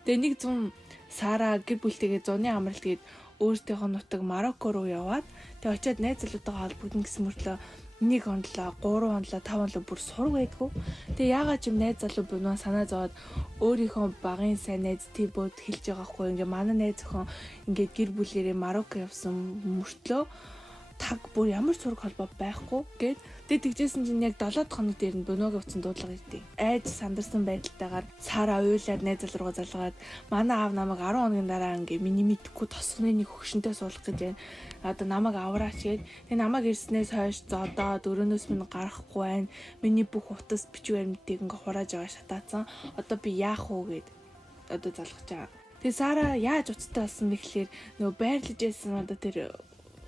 Тэгээ нэг зун Сара гэр бүлтэйгээ зуны амралт гээд өөртөөхөө нутаг Марокко руу яваад тэгээ очиад найз залуутайгаа холбогдно гэсэн мөртлөө 1 хондлоо 3 хондлоо 5 хондлоо бүр сураг байдгүй. Тэгээ яагаад ч юм найз залуу бунаа санаа зовоод өөрийнхөө багын сайн найз Тибод хэлж байгаа хгүй. Ингээ манай найз охин ингээд гэр бүлээрээ Марокко явсан мөртлөө таг бүр ямар сураг холбоо байхгүй гэд тэгээ тэгжсэн чинь яг 7 хоног дээр нь Боног авсан дуудлага ирдээ. Айж сандарсан байдалтайгаар Сара уйлаад найз залуу руу залгаад манай аав намайг 10 хоногийн дараа ингээ миний мэдхгүй тосгоны нэг хөгшөнтэй суулгах гэж байна. Одоо намайг авраач гээд тэгээ намайг ирснээс хойш зодоод өрөөнөөс минь гарахгүй байна. Миний бүх утас бичиг баримтыг ингээ хурааж байгаа шатаацсан. Одоо би яах вэ гэд одоо залгаж байгаа. Тэгээ Сара яаж уцтай болсон бэ гэхээр нөгөө байрлаж байсан одоо тэр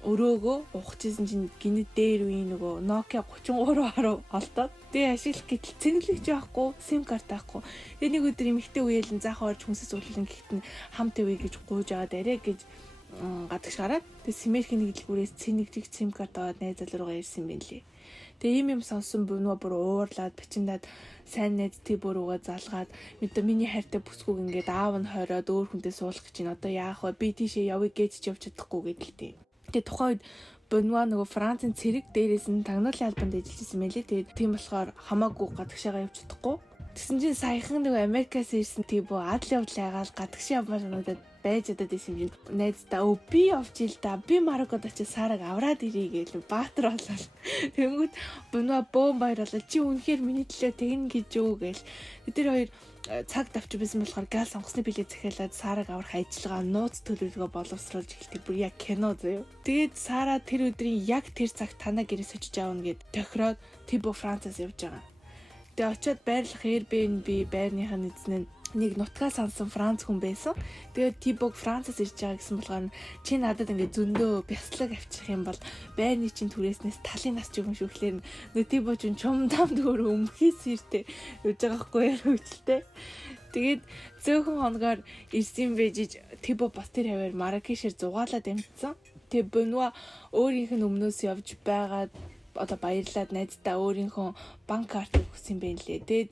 өрөөгөө ухчихсан чинь гинэд дээр үе нөгөө Nokia 3310 олдоод тэгээ ашиглах гэтэл цэнэглэгч байхгүй SIM карт байхгүй. Тэгээ нэг өдөр эмэгтэй үеэлэн заахаа орж хүнсээс уулын гэхэд нь хамт явъя гэж гуйж аваад арай гэж гадагш гараад тэгээ Симэрхийн нэг дэлгүүрээс цэнэглэгч SIM карт аваад найз залуу руугаа ирсэн юм лээ. Тэгээ юм сонсон Боноо бүр уурлаад бачиндаад сайн найз Тибо руугаа залгаад мэдээ миний хайртай бүсгүйг ингээд аав нь хороод өөр хүнтэй суулгах гэж байна. Одоо яах вэ? Би тийшээ явъя гэж ч явж чадахгүй гэдэлтэй. Тэгээ тухайн үед Бонва нөгөө Францын цэрэг дээрээс нь тагнуулын албанд ажиллаж байсан мэлээ. Тэгээд тийм болохоор хамаагүй гадагшаага явж чадахгүй. Тэгсэн чинь саяхан нөгөө Америкаас ирсэн Тибо адал явдал айгаал гадагшаа явмаар надад байж чадаад исэн юм. Найздаа би явж ил да. Би Мароккод очиж Сараг авраад ирье гэж баатар болол. Тэнгүүд Бонва бөөм баярлал чи үнэхээр миний төлөө тэгнэ гэж юу гээл. Тэр хоёр цаг давч байсан болохоор гал сонгосны билет захиалаад Сараг аврах ажиллагаа нууц төлөвлөгөө боловсруулж эхэлдэг. Бүр яг кино заяа. Тэгээд Сара тэр өдрийн яг тэр цагт танаа гэрээс очиж аавна гэд тохироод Тибо Францаас явж байгаа. Тэгээ очиод байрлах Airbnb байрныхаа эзнээ нэг нутгаа сансан Франц хүн байсан. Тэгээд Тибог Францаас ирж байгаа гэсэн болохоор чи надад ингээд зөндөө бяцлаг авчрах юм бол байрны чин түрээснээс талын нас ч юм шүүхлээр нөө Тибо ч чумдам дөөр өмхийс иртэй явж байгаа хгүй хөвчлээ. Тэгээд зөөхөн хоногоор ирсэн бэжиж Тибо бас тэр хаваар Марракешээр зугаалаад амжсан. Тэгээ Бонва өөрийнх нь өмнөөс явж байгаад одоо баярлаад найздаа өөрийнхөө банк картыг өгсөн юм байна лээ. Тэгээд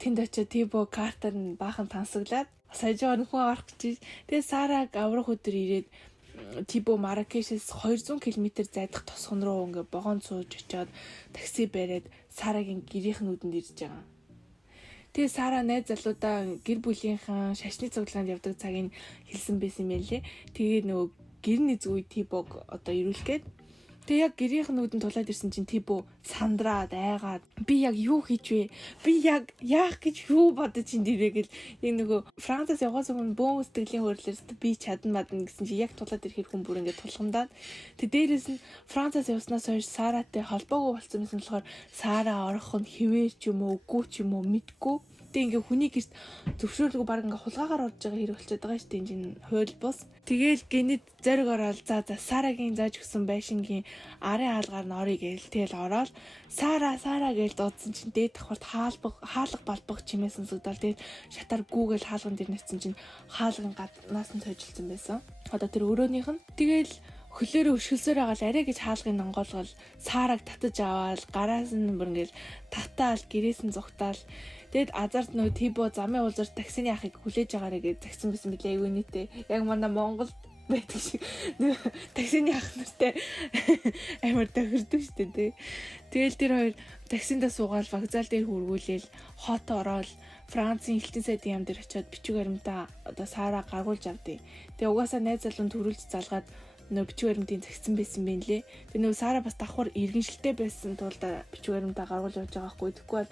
тэнд очиж Тибо картаар нь баахан тансаглаад саяжаар нөхөө арах гэж. Тэгээ Сараг аврах өдөр ирээд Тибо Марракешээс 200 км зайдах тосгон руу ингээ богоон сууж очиод такси бариад Сарагийн гэрийнхнүүдэнд ирж байгаа. Тэгээ Сара найз залуудаа гэр бүлийнхэн шашны цуглаанд явдаг цагийг хэлсэн байсан юм байлээ. Тэгээ нөгөө гэрний зүй Тибог одоо ирүүлгээд тэгээ яг гэрийнхнүүд нь тулаад ирсэн чинь Тибо сандраад айгаад би яг юу хийж вэ? Би яг яах гэж юу бодож ин дээрээ гэл яг нөгөө Францаас явахаас өмнө бөөн сэтгэлийн хөдлөлөөс би чадна мадна гэсэн чи яг тулаад ирэхээр хүн бүр ингээд тулхамдаад тэг дээрээс нь Францаас явснаас хойш Саратай холбоогүй болсон юм болохоор Сара орох нь хിവэр ч юм уу үгүй ч юм уу мэдгүй. Тэг ингээ хүний гэрт зөвшөөрлөгөө баг ингээ хулгаагаар орж байгаа хэрэг болчиход байгаа шүү дээ энэ хууль бус. Тэгээл гинэд зориг ороод за Сарагийн зааж өгсөн байшингийн арын хаалгаар нь орё гээл тэгэл ороод Сара гээл дуудсан чинь дээд давхарт хаалга балбах чимээ сонсогдоод тэгэл шатаар гүүгээл хаалган дээр нэцсэн чинь хаалган гаднаас нь сойжилсан байсан. Одоо тэр өрөөнийх нь тэгэл хөлөөрөө өшгөлсөөр байгаа л арай гэж хаалгын онгоолгол Сараг татаж аваад гараас нь бүр ингээл татаал гэрээс нь зүгтаал тэгэд азарт нөө Тибо замын уулзаар таксины ахыг хүлээж агаарэ гэж загсан байсан билээ аюу нийтээ. Яг манай Монгол байдаг шиг нөө таксины ах нартай амар тохирдог шүү дээ. Тэгэл тэр хоёр таксиндаа суугаад вокзал дээр хүргүүлээл хот ороод Францын элчин сайдын яам дээр очиод бичиг баримтаа одоо Сара гаргуулж авдээ. Тэгээ угаасаа найз залуун төрүүлж залгаад нөө бичиг баримтын загсан байсан юм лээ. Тэгээ нөө Сара бас давхар иргэншилтэй байсан тулд бичиг баримтаа гаргуулж явж байгаа хгүй. Тэгэхгүй бол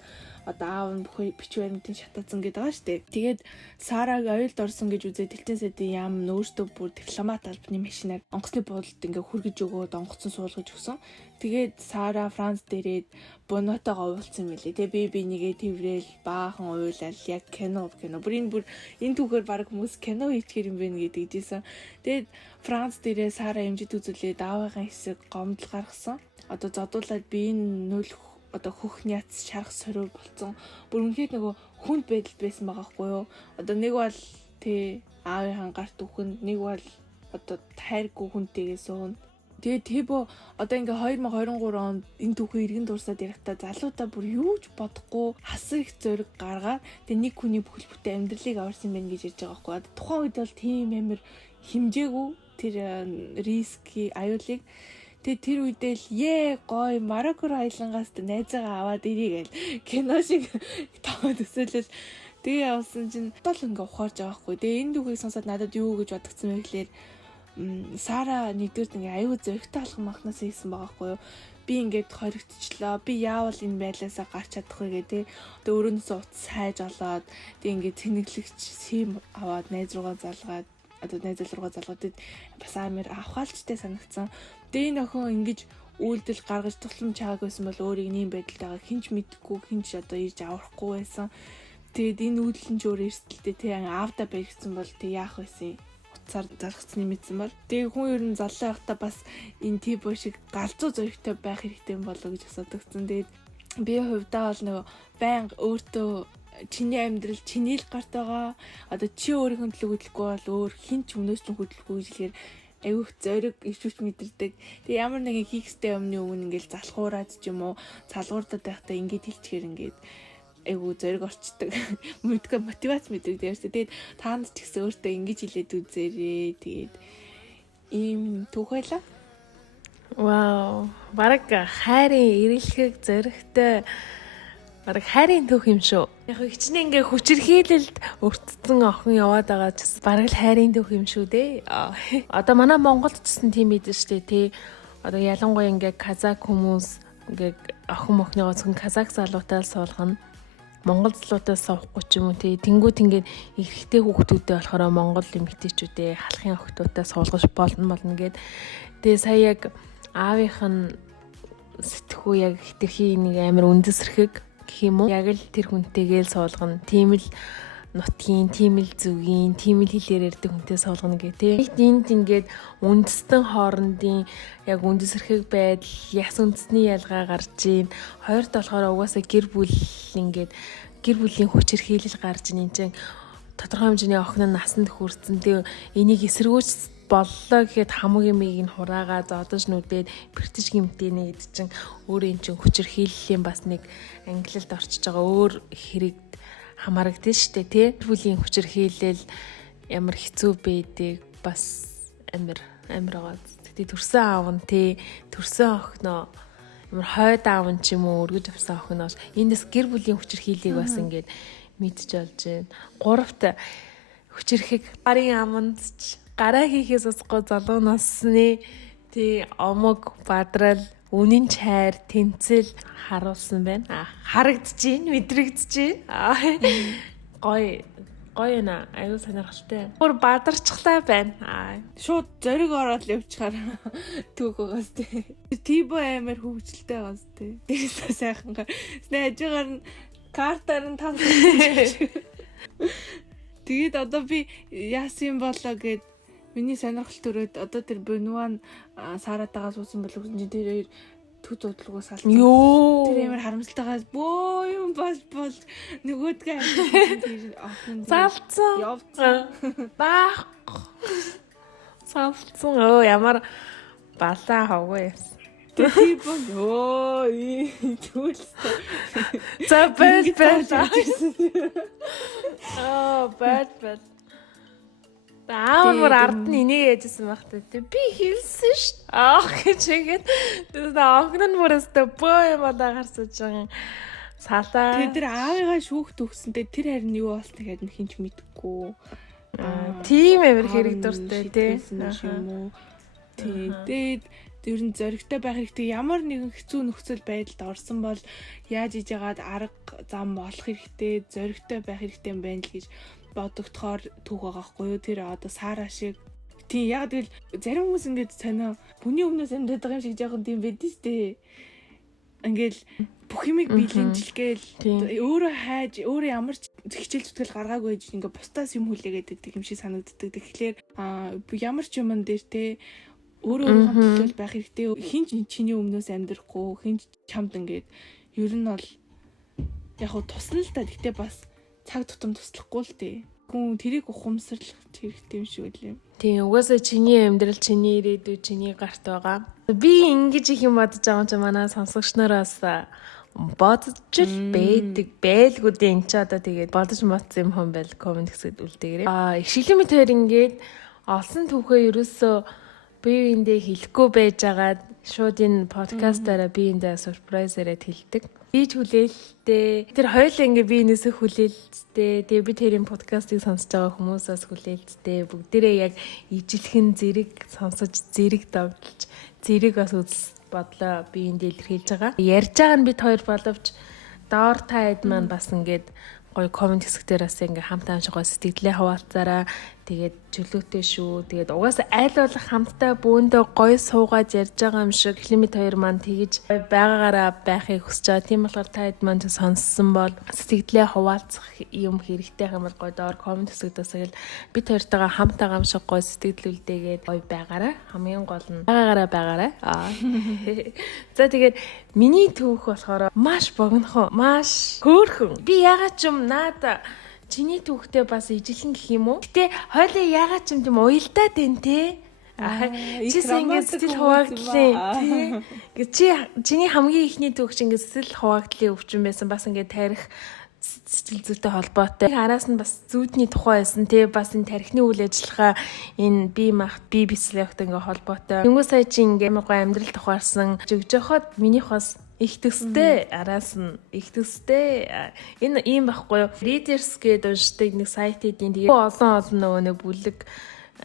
одоо аав нь бүх бичиг баримтын шатаацсан гэдэг байгаа шүү дээ. Тэгээд Сараг оюулд орсон гэж үзээд элчин сайдын яам нь өөртөө бүр дипломат албаны машинаар онгоцны буудалд ингээ хүргэж өгөөд онгоцон суулгаж өгсөн. Тэгээд Сара Франц дээрээд Бонотойгоо уулзсан юм лээ. Тэгээ би нэгээ тэврээл баахан уйлал яг кино. Бүр энэ түүхээр баг хүмүүс кино хийчихэр юм бэ гэдэг жийсэн. Тэгээд Франц дээрээ Сара эмжид үзүүлээд аавынхаа хэсэг гомдол гаргасан. Одоо зодуулаад би энэ нөл одоо хөх няц шарах сорив болцсон. Бүр үнэхээр нөгөө хүнд байдал байсан байгаа хгүй юу? Одоо нэг бол тий аавынхаа гарт үхэнд, нэг бол одоо тайргүй хүнтэйгээ суун. Тэгээд Тибо одоо ингээ 2023 онд энэ түүхээ иргэн дурсаад ярихдаа залуудаа бүр юу ч бодохгүй хасар их зориг гаргаад тэгээд нэг хүний бүхэл бүтэн амьдралыг аварсан байна гэж ярьж байгаа хгүй. Тухайн үед бол тийм амар химжээгүй тэр риски аюулыг тэгээд тэр үедээ л гой Марокко аялангаас найзаагаа аваад ирээ гэл кино шиг таваад өсөөлөл тэгээ явсан чинь тол ингээ ухаарж байгаа хгүй. Тэгээ энэ түүхийг сонсоод надад юу гэж бодогдсон бэ гэхээр Сара нэгдүгээр ингээ аюу зөрөгтэй алхам махнаас хийсэн байгаа хгүй юу. Би ингээд хоригдчихлоо. Би яавал энэ байлаасаа гарч чадах вэ гэдэг. Тэгээ өрөөнөөсөө утас хайж олоод тэгээ ингээ тэнэглэгч сим аваад найз руугаа залгаад бас амар авхаалчтай санагдсан. Тэгээ энэ охин ингэж үйлдэл гаргаж тусламж чааг байсан бол өөрийг нэм байдалтайгаа хинч мэдгүй хинч одоо ирж аврахгүй байсан. Тэгээд энэ үйлдэл нь ч өөр эрсдэлтэй тий аавда баригдсан бол тэг яах байсан юм. Утсаар залгацны мэдсэн бол тэгээ хүн ер нь заллаа байхдаа бас энэ Тибо шиг галзуу зөрөгтэй байх хэрэгтэй юм болоо гэж асуудагцсан. Тэгээд би хувьдаа бол нөгөө байнга өөртөө чиний амьдрал чиний л гарт байгаа. Одоо чи өөрийнхөө төлөө хөдлөхгүй бол өөр хин ч өмнөөс нь хөдлөхгүй гэхээр айгүйх зориг өвчвч мэдэрдэг. Тэгээ ямар нэгэн хийхстэй өмнө ингээл залхуураад ч юм уу цалгуурдаад байхдаа ингээд хэлчихээр ингээд айгуу зориг орчдөг. Мэдгүй мотивац мэдэрдэг ярьсан. Тэгээд таанд ч гэсэн өөртөө ингэж хэлээд үзээрээ. Тэгээд ийм түүхэлээ. Вау. Бараг хайрын ирэлхэг зоригтой бараг хайрын түүх юм шүү. Яг хичнээн ингээ хүчирхийлэлд өртсөн охин яваад байгаа ч бараг л хайрын түүх юм шүү дээ. Одоо манай Монголд ч гэсэн тийм мэдэн штэ тий. Одоо ялангуяа ингээ казак хүмүүс ингээ охин мохныгоо зөвхөн казак залуутай суулгана. Монгол залуутаас суухгүй ч юм уу тий. Тэнгүүд ингээд эрэгтэй хүүхдүүдтэй болохоор Монгол эмэгтэйчүүдээ халахын охтуудаа суулгаж болно гэд. Тэгээ сая яг аавынх нь сэтгхүү яг хитрхи нэг амар үндэсрэхэг гэх юм уу. Яг л тэр хүнтэйгээл суулгана. Тийм л нутгийн, тийм л зүгийн, тийм л хэлээр ярьдаг хүнтэй суулгана гэх тий. Энд ингээд үндэстэн хоорондын яг үндэсрэхэг байдал, яс үндэсний ялгаа гарч ийн. Хоёрт болохоор угаасаа гэр бүлийн хүчирхийлэл гарч ийн. Энд чинь тодорхой хэмжээний охин нь насанд хүрсэн. Тэгээ энийг эсэргүүц боллоо гэхэд хамаг юмыг нь хураагаа зодож нүдээд бэртэж гимтэнэ гэдэг чинь өөр юм чинь хүчирхийллийн бас нэг ангилалд орчиж байгаа өөр хэрэг хамаарагдсан шүү дээ тий. Бүлийн хүчирхийлэл ямар хэцүү байдаг бас амар амир байгаа. Тэгтээ төрсөн аав нь тий төрсөн охиноо амар хойд аав нь ч юм уу өргөж авсан охиноос эндээс гэр бүлийн хүчирхийлийг бас ингээд мэдж олж байна. Гуравт хүчирхэг гарын аманд ч гараа хийхээс усгүй залуунаас тий омог бадрал үнэн чайр тэнцэл харуулсан байна. Харагдаж байна, мэдрэгдэж байна. Гоё на аюу сонирхолтой. Бүр бадарчглаа байна. Шууд зориг ороод явчихаар түүх байгаас тий. Тибо амар хөвгчлээ байгаас тий. Дээрээс сайхан гар. Snajгаар нь картаар нь тав. Тэгээд одоо би яасан болоо гэд миний сонирхол төрөөд одоо тэр Бенуан Саратагаас суусан болов уу тэр төд удалгуу салсан. Йоо. Тэр амар харамсалтайгаас боо юм болж нөгөөдгөө тэр охин салцсан. Явцсан. Баах. Салцсан. Оо ямар балаа хавгүй. Тэр боо түүлсэн. За бэд. Бэд. Аавар ард нь энийг яжсэн багтаа. Би хэлсэн шүү. Гэж игээд охин нь бүрээсээ боо юм одоо гарсаж байгаа. Салаа. Тэр аавыгаа шүүхт өгсөнтэй тэр харин юу болсныг хэд нь хинч мэдгүй. Тийм амар хэрэг дуртай тий. Тэгээд ер нь зоригтой байх хэрэгтэй. Ямар нэгэн хэцүү нөхцөл байдалд орсон бол яаж иж яагаад арга зам олох хэрэгтэй, зоригтой байх хэрэгтэй юм байна л гэж бодогдохоор түүх байгаа хгүй юу. Тэр одоо Сара шиг тийм яг тэгэл зарим хүмүүс ингэж сонио хүний өмнөөс амьдаад байгаа юм шиг жоохон тийм байдэн штэ. Ингээл бүх юмыг биелэнжилгээл өөрөө хайж өөрөө ямар ч хичээл зүтгэл гаргаагүй гэж ингээ бусдаас юм хүлээгээд байдаг юм шиг санагддаг. Тэгэхээр ямар ч юмн дээр те өөрөө төлөөл байх хэрэгтэй. Хинч чиний өмнөөс амьдрахгүй, хинч чамд ингээд ер нь бол яг хуу тусна л та. Гэтэ бас цаг тутам туслахгүй л дээ. Хүн тэрийг ухамсарлах хэрэгтэй юм шиг үлээ. Тийм угаасаа чиний амьдрал, чиний ирээдүй, чиний гарт байгаа. Би ингэж их юм бодож байгаа юм чи манай сонсогч нараас бодож л байлгүй дээ. Энд чи одоо тэгээд бодож матсан юм хон байл комент хэсэгт үлдээгээрэй. Ишгэлэн мэт хоёр ингээд олсон түүхээ ерөөсөө бие биендээ хэлэхгүй байж байгаад шууд энэ подкастаараа биендээ сурпрайзаараа хэлдэг. Би ч хүлээлттэй. Тэр хоёулаа ингээ би энэсээ хүлээлттэй. Тэгээ би тэрийн подкастыг сонсож байгаа хүмүүсээс хүлээлттэй. Бүгдээрээ яг ижилхэн зэрэг сонсож, зэрэг давталж, зэрэг бас үзэл бодлоо биендээ илэрхийлж байгаа. Ярьж байгаа нь бид хоёр боловч доор та хэд маань бас ингээд гоё комент хэсгтэр бас ингээ хамтаа амжгаа сэтгэлээ хаваалцаараа. Тэгээд чөлөөтэй шүү. Тэгээд угаасаа аль болох хамтаа бөөндөө гоё суугаад ярьж байгаа юм шиг Климит хоёр маань тэгж байгаагаараа байхыг хүсэж байгаа. Тийм болохоор та хэд маань сонссон бол сэтгэлээ хаваалцах юм хэрэгтэй юм бол гоё доор комент хэсгдээс бид хоёртойгоо хамтаа гамшиг гоё сэтгэлүүлдээгээд гоё байгаараа. Хамгийн гол нь байгаагаараа. За тэгээд миний түүх болохоор маш богинохон, маш хөөрхөн. Би ягаад ч юм наада чиний түүхтэй бас ижилхэн гэх юм уу? Гэтэ хойлоо ягаад ч юм тийм уялдаад байна те. Чисэн ингээд сэтгэл хуваагдлаа. Тий. Чиний хамгийн ихний түүх чинь ингээд сэтгэл хуваагдлын өвчин байсан. Бас ингээд тарих сэтгэл зүйтэй холбоотой. Араас нь бас зүүдний тухай байсан те. Бас энэ тархины үйл ажиллагаа энэ бие бицлэгтэй ингээд холбоотой. Тэнгүү сая чи ингээд гоё амьдрал тухаарсан. Жогжоход минийх бас их төстэй араас нь их төстэй энэ ийм байхгүй юу Readers гэдэг уншдаг нэг сайт эдийн тэгээ олон нөгөө нэг бүлэг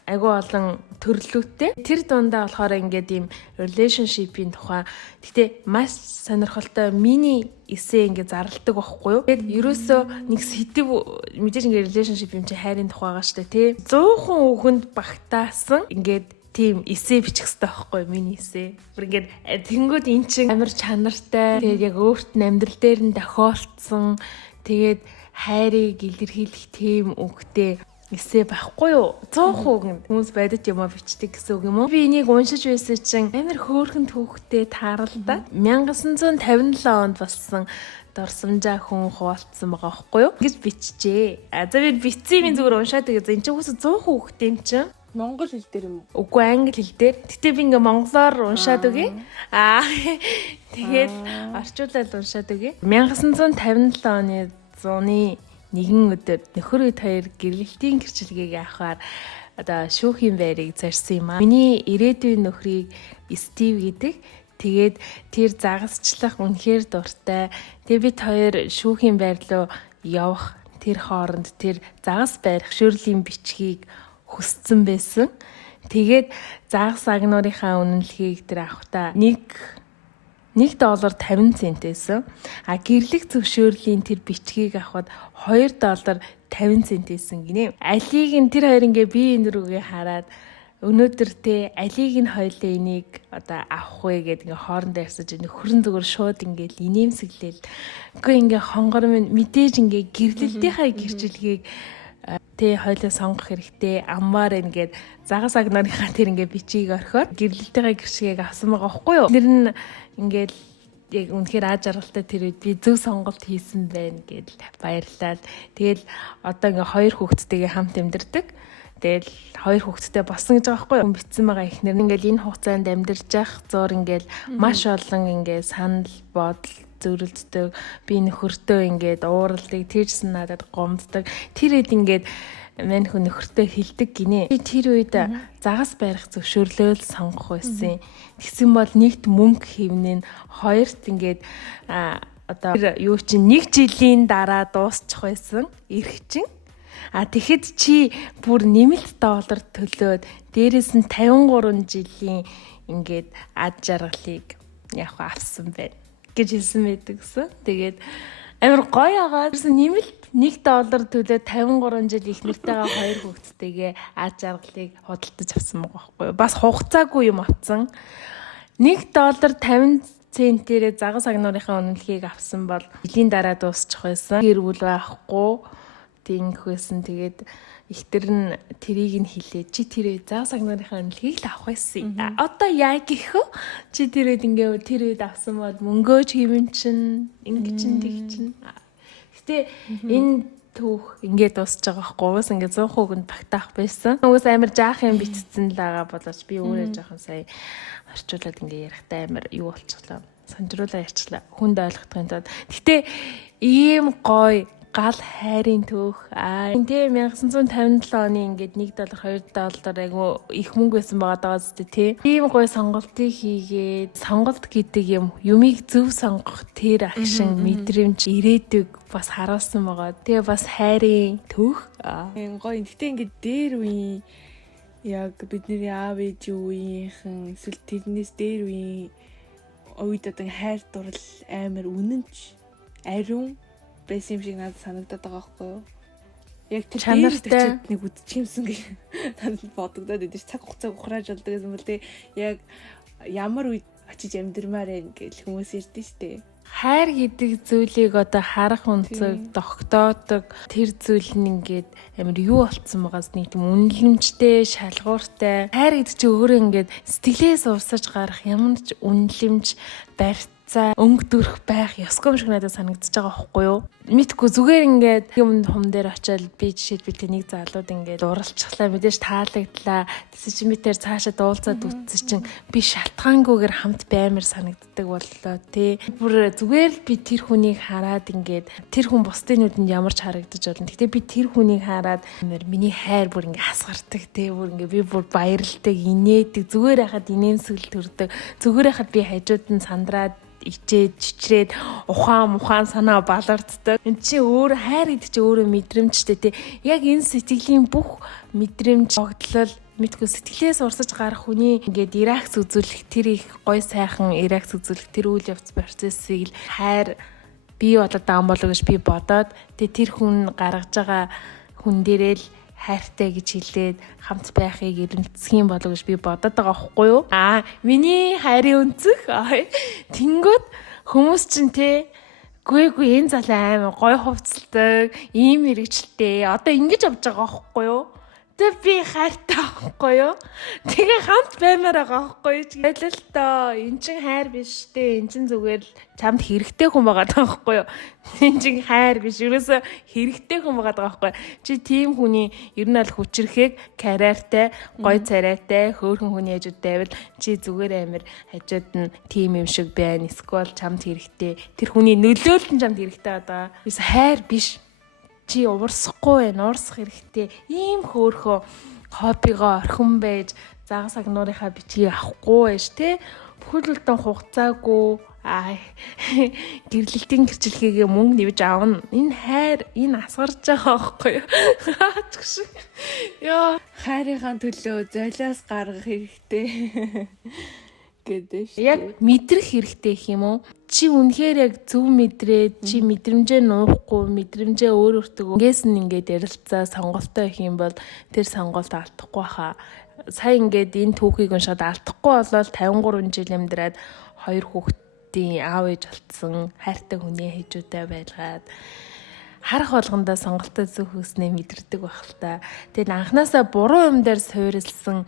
айгүй олон төрлөөтэй тэр дундаа болохоор ингээд ийм relationship-ийн тухай гэтээ маш сонирхолтой мини эссе ингээд зарладаг байхгүй юу тэгээд ерөөсөө нэг сэдв мэдээж ингээд relationship юм чи хайрын тухай байгаа штэ тий 100% үгэнд багтаасан ингээд тийм эссе бичих хэрэгтэй байхгүй миний эссе. Бүр ингээд тэнгүүд эн чинь амар чанартай. Тэгээд яг өөрт нь амьдрал дээр нь тохиолдсон. Тэгээд хайрыг илэрхийлэх тийм үгтэй эссе байхгүй юу? 100% хүмүүс байдаг юм а бичдэг гэсэн үг юм уу? Би энийг уншиж байсан чинь амар хөөрхөн түүхтэй тааралдаа 1957 онд болсон дорсомжаа хүн хуваалцсан байгаа байхгүй юу? Ингэж бичжээ. За би бицгийн зүгээр уншаад тэгээ энэ чинь үгүйс 100% үгтэй юм чинь. Монгол хэл дээр юм уу? Үгүй англи хэл дээр. Гэтэ би ингээ монголоор уншаад үгүй. Тэгээд орчуулаад уншаад үгүй. 1957 оны зуны нэгэн өдөр нөхөр үед хоёр гэрлэлтийн гэрчлэгийг авахаар одоо шүүхийн байрыг зарсан юм аа. Миний ирээдүйн нөхрийг Стив гэдэг. Тэгээд тэр загасчлах үнэхээр дуртай. Тэгээд бид хоёр шүүхийн байр руу явах тэр хооронд тэр загас барих шүрлийн бичгийг хүссэн байсан. Тэгээд загас агнуурынхаа үнэлгийг тэр авахта $1.50 байсан. А гэрлэх зөвшөөрлийн тэр бичгийг авахд $2.50 байсан гинэ. Алийг нь тэр хоёр ингээ бие энэ рүүгээ хараад өнөөдөр те алийг нь хоёлаа энийг одоо авах вэ гэдэг ингээ хоорондоо ярьсаж нөхөр нь зүгээр шууд ингээл инээмсэглээл. Үгүй ингээ хонгор минь мэдээж ингээ гэрлэлтийнхаа гэрчлэгийг тэ хоёлаа сонгох хэрэгтэй аммаар ингээд загас агнарынхаа тэр ингээ бичиг орхиод гэрлэлтийнхаа гэрчлэгийг авсан байгаа байхгүй юу? Тэр нь ингээд яг үнэхээр аз жаргалтай тэр үед би зөв сонголт хийсэн байна гэдэл баярлалаа. Тэгэл одоо ингээ хоёр хүүхэдтэйгээ хамт амьдардаг. Тэгэл хоёр хүүхэдтэй болсон гэж байгаа байхгүй юу? Битсэн байгаа ихнэр ингээл энэ хугацаанд амьдарч явах зур ингээл маш олон ингээ санал бодол зөрөлддөг. Би нөхөртөө ингээд ууралдаг, тэрсэн надад гомддог. Тэр үед ингээд мань хүн нөхөртөө хилдэг гинэ. Би тэр үед загас барих зөвшөөрлөө л сонгох байсан. Тэгсэн бол нэгт мөнгө хивнэн, хоёрт ингээд одоо юу чинь 1 жилийн дараа дуусчих байсан. Ирэх чинь. Тэгэхэд чи бүр нэмэлт $1 төлөөд дээрээс нь 53 жилийн ингээд ад жаргалыг яг авсан байна гэж хэлсэн байдаг гэсэн. Тэгээд амар гоё агаад нэмэлт $1 төлөөд 53 жил их нэртэйгээ хоёр хүүхэдтэйгээ ад жаргалыг худалдаж авсан байгаа байхгүй юу? Бас хугацаагүй юм авсан. $1.50-ээр загас агнуурынхаа үнэлгийг авсан бол жилийн дараа дуусчих байсан. Гэр бүл байхгүй тийх байсан. Тэгээд ихтер нь тэрийг нь хэлээ. Чи тэр загас агнуурынхаа үнэлгийг л авах байсан. Одоо яа гэхөө чи тэр үед ингээ тэр үед авсан бол мөнгөөч хэмэн чин ингээ чин тэг чин. Гэтэ энэ түүх ингээ дуусч байгаа байхгүй уус ингээ 100% багтаах байсан. Уус амар жаах юм битцсэн л байгаа болооч би өөрөө жоохон сая орчуулад ингээ ярихтай амар юу болчихлоо. Санжруулаа ярьчлаа. Хүнд ойлгохын тулд. Гэтэ ийм гоё гал хайрын түүх. Тэ 1957 оны ингээд $1, $2 айгу их мөнгө байсан байгаа даа зү тэ. Ийм гоё сонголтыг хийгээд сонголт гэдэг юмыг зөв сонгох тэр агшин мэдрэмж ирээдүг бас харуулсан байгаа. Тэгээ бас хайрын түүх. Гоё. Гэтэ ингээд дээр үе яг бидний аав ээжийн үеийнхэн эсвэл тэрнээс дээр үеийн үед одоо хайр дурлал амар үнэнч ариун байсан юм шиг надад санагдаад байгаа байхгүй юу? Яг тэр чанартай нэг үдчихэмсэн гэж надад бодогдоод идэв. Цаг хугацаа ухрааж болдог гэсэн бол тэг яг ямар үед очиж амьдрмаар байна гэж хүмүүс ярьдэн штэ. Хайр гэдэг зүйлийг одоо харах өнцөг тогтоодог тэр зүйл нь ингээд амар юу болцсон байгаас нэг юм үнэлэмжтэй, шалгууртай. Хайр гэдэг чинь өөрөө ингээд сэтгэлээс урсаж гарах ямар ч үнэлэмж барьц өнгө дүрх байх ёсгүй юм шиг надад санагдаж байгаа байхгүй юу? Мэдгүй зүгээр ингээд юм хум дээр очиад би жишээлбэл тэнийг залууд ингээд уралцчихлаа мэдээж таалагдлаа. Тэс чи мэтэр цаашаа дуулцаад үтсэн чинь би шалтгаангүйгээр хамт баймар санагддаг боллоо тий. Бүр зүгээр л би тэр хүнийг хараад ингээд тэр хүн бусдын нүдэнд ямар ч харагдаж байна. Гэтэ би тэр хүнийг хараад миний хайр бүр ингээд хасгардаг тий. Бүр ингээд би бүр баярлдаг, инээдэг, зүгээр хахад инээмсэл төрдөг. Зүгээр хахад би хажууд нь сандраад ичээд чичрээд ухаан санаа баларддаг. Энд чи өөр хайр гэдэг чи өөрөө мэдрэмжтэй тий. Яг энэ сэтгэлийн бүх мэдрэмж огтлол мэдгүй сэтгэлээс урсаж гарах хүний ингээд реакц үзүүлэх тэр их гой сайхан реакц үзүүлэх тэр үйл явц процессыг л хайр бий болоод байгаа болов гэж би бодоод тэр хүн гаргаж байгаа хүн дээрээ л хайртай гэж хэлээд хамт байхыг эрмэлзэх юм болов гэж би бодоод байгаа байхгүй юу? Миний хайрын өнцөг. Тэнгүүд хүмүүс чинь те гүй энэ залуу амар гой хувцалдаг, ийм мэрэгчлээ. Одоо ингэж авч байгаа байхгүй юу? Тэг би хайртай байхгүй юу? Тэгээ хамт баймаар байгаа байхгүй юу? Тэгэл л доо эн чин хайр биш те. Эн чин зүгээр л чамд хэрэгтэй хүн байгаа байхгүй юу? Эн чин хайр биш. Ерөөсө хэрэгтэй хүн байгаа байхгүй юу? Чи тийм хүний ер нь аль хүчрэхийг карьертай, гой царайтай, хөөрхөн хүний хажууд байвал чи зүгээр амир хажууд нь тийм юм шиг байна. Эсвэл чамд хэрэгтэй. Тэр хүний нөлөөлөл нь чамд хэрэгтэй одоо. Ерөөсө хайр биш. чи уурсахгүй байна, уурсах хэрэгтэй. Ийм хөөрхөө хоббигоо орхин байж загас агнуурынхаа бичгийг авахгүй байж тэ бүхэл бүтэн хугацаагүй гэрлэлтийн гэрчлэгийг мөнгө нэвж аавна. Энэ хайр, энэ асгарж байгаа байхгүй юу? Хаач шиг. Яа, хайрынхаа төлөө золиос гаргах хэрэгтэй гэдэг шүү. Яг мэдрэх хэрэгтэй гэх юм уу? Чи үнэхээр яг зөв мэдрээд чи мэдрэмжээ нуухгүй, мэдрэмжээ өөр өөртөө ингээс нь ингээд ярилцаа сонголтоо их юм бол тэр сонголт алдахгүй хаа. Сая ингээд энэ түүхийг уншаад алдахгүй болол 53 жил амьдраад 2 хүүхдийн аав ээж болцсон хайртай хүний хажуутай байлгаад харах болгондоо сонголтоо зөв хүснээ мэдэрдэг байх л та. Тэгээд анханасаа буруу юм дээр суурилсан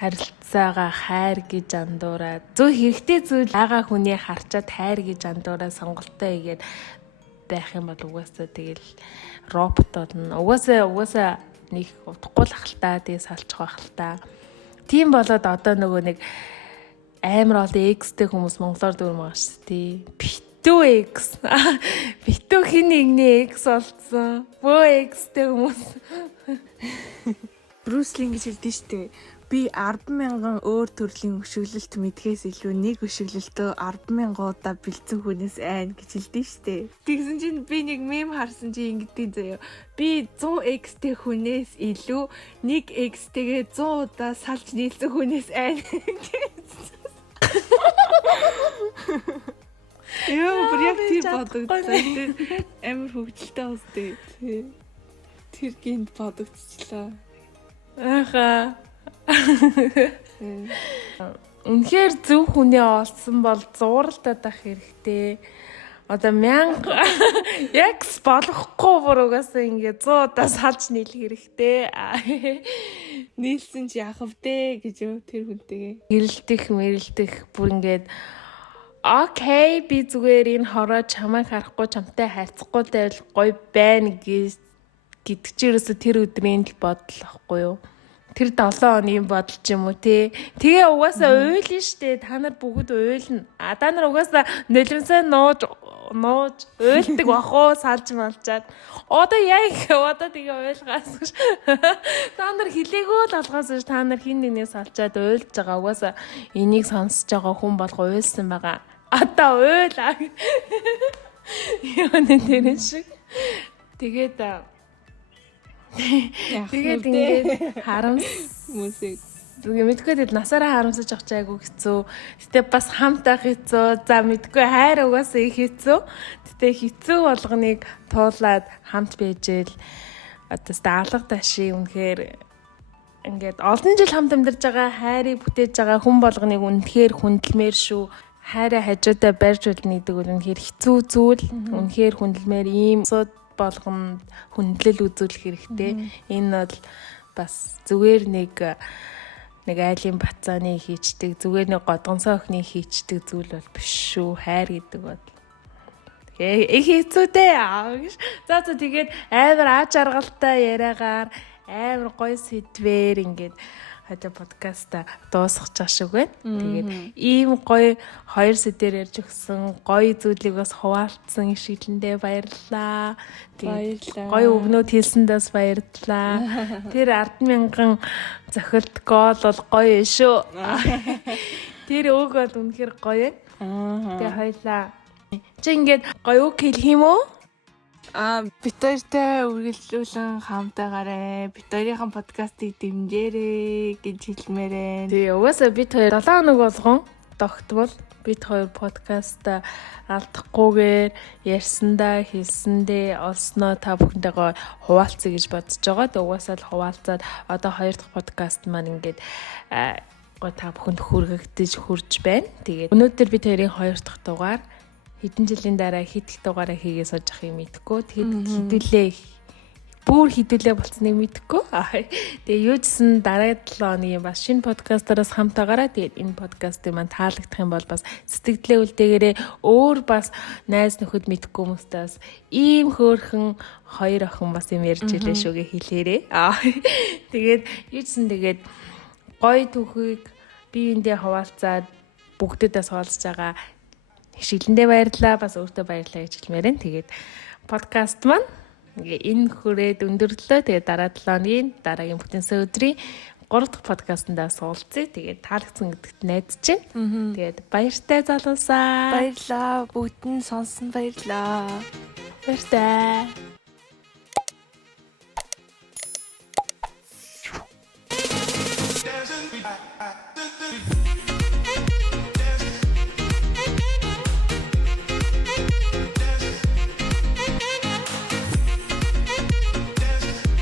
харилцаагаа хайр гэж андуураад зөв хэрэгтэй зүйл ага хүний харчаад хайр гэж андуураад сонголтоо хийгээд байх юм бол угаасаа тэгэл робот болно. Угаасаа нэг удахгүй л ахaltaа тэгээ салчих байх л та. Тийм болоод одоо нөгөө нэг амар ол X-тэй хүмүүс монголоор дөрмөг шүү дээ. Битүү X. Битүү хин нэгний X болцсон. Бөө X-тэй хүмүүс. Брюс Ли гэж хэлдэг шүү дээ. Би 10,000 өөр төрлийн өшөглөлт мэдхээс илүү нэг өшөглөлтөө 10,000 удаа бэлдсэн хүнээс айна гэж хэлдэг штэ. Тэгсэн чинь би нэг мем харсан чинь ингэдэг заяа. Би 100x-тэй хүнээс илүү 1x-тэйгээ 100 удаа салж нийлсэн хүнээс айна. Яа, бүр яг тийм бодогдсон. Амар хөвгөлтэй устэй. Тэр гинт бодогдчихлаа. Аха. Үнэхээр зөв хүнээ олсон бол зууралдаад ах хэрэгтэй. Одоо 1000 яг болохгүй бүр угаасаа ингээд 100 удаа салж нийлэх хэрэгтэй. Нийлсэн чи яах вэ гэж юу тэр хүнтэйгээ. Мэрэлдэх бүр ингээд окей би зүгээр энэ хороо чамайг харахгүй чамтай хайрцахгүй байвал гоё байна гэдэг чи ерөөсө тэр өдрийн бодол ахгүй юу? Тэр 7 хоногийн бодол ч юм уу тий. Тэгээ угаасаа уйлна штэ. Та нар бүгд уйлна. Та нар угаасаа нөлөөсөө нууж уйлдаг бах уу салж малчаад. Одоо тэгээ уйлгаас гэж. Та нар хилээгөө л алгаас та нар хин нэгнээс салчаад уйлж байгаа. Угаасаа энийг сонсож байгаа хүн болго уйлсан байгаа. Одоо уйлаа. Яа нэ шиг. Тэгээд ингээд харамс хүмүүсийг мэдгүй тэгэл насаараа харамсаж авч айгу хэцүү. Гэтэ бас хамт байх хэцүү. За мэдгүй хайр угаасаа их хэцүү. Гэтэ хэцүү болгоныг туулаад хамт байжэл одоо алга таши үнэхээр ингээд олон жил хамт амьдарч байгаа хайрыг бүтээж байгаа хүн болгоныг үнэхээр хүндэлмээр шүү. Хайраа хажуудаа барьж үлнэ гэдэг бол үнэхээр хэцүү зүйл. Үнэхээр хүндэлмээр ийм болгонд хүндлэл үзүүлэх хэрэгтэй. Энэ бол бас зүгээр нэг айлын бацааны хийчдэг, зүгээр нэг годгонсоо охины хийчдэг зүйл бол биш шүү. Хайр гэдэг бол их хэцүүтэй гэж. За тэгээд амар ач аргалтай яриагаар амар гоё сэдвэр ингээд хажаа подкаста дуусгах шиг байна. Тэгээд ийм гоё хоёр сэдвээр ярьж өгсөн гоё зүйлийг бас хуваалцсан ишгэлэндээ баярлалаа. Тэгээд гоё өгнөд хэлсэндээс баярлалаа. Тэр 10,000 зохилт гол бол гоё шүү. Тэр өг бол үнэхээр гоё. Тэгээд хоёлаа чи ингээд гоё үг хэлэх юм уу? Бид хоёртай үргэлжлүүлэн хамтаагаарэ. Бид хоёрын подкастыг дэмжээрэй гэж хэлмээрээ. Тэгээ угаасаа бид хоёр 7 хоног болгон тогтвол бид хоёр подкаст алдахгүйгээр ярьсандаа хэлсэндээ олсноо та бүхэнтэйгээ хуваалцъя гэж бодож байгаа. Тэгээ угаасаа л хуваалцаад одоо 2 дахь подкаст маань ингээд та бүхэнд хүргэгдэж хурж байна. Тэгээд өнөөдөр бид хоёрын 2 дахь дугаар хэдэн жилийн дараа хэд их дугаараа хийгээ сууж ахыг мэдэхгүй. Тэгэхэд хідүүлээ болцсныг мэдэхгүй. Тэгээ юу гэсэн дараа 7 хоногийн бас шинэ подкастараас хамтаагаараа тэгээд энэ подкастыг маань таалагдах юм бол бас сэтгэлдээ үлдээгээрээ өөр бас найз нөхөд мэдэхгүй хүмүүстээс ийм хөөрхөн хоёр охин бас юм ярьж илээ шүүгээ хэлээрээ. Тэгээд юу гэсэн тэгээд гоё түүхийг биеиндээ хуваалцаад бүгдэдээ суулж байгаа Шиглэндээ баярлалаа. Бас өөртөө баярлалаа гэж хэлмээр байна. Тэгээд подкаст маань Ингээ энэ хүрээд өндөрлөө. Тэгээд дараа 7 өдрийн дараагийн бүтэнсэн өдрийн 3 дахь подкастнда суулцъя. Тэгээд таалагдсан гэдэгт найдаж байна. Тэгээд баяртай залуусаа. Баярлаа. Бүгд нь сонсон баярлаа. Баяртай. Dancing.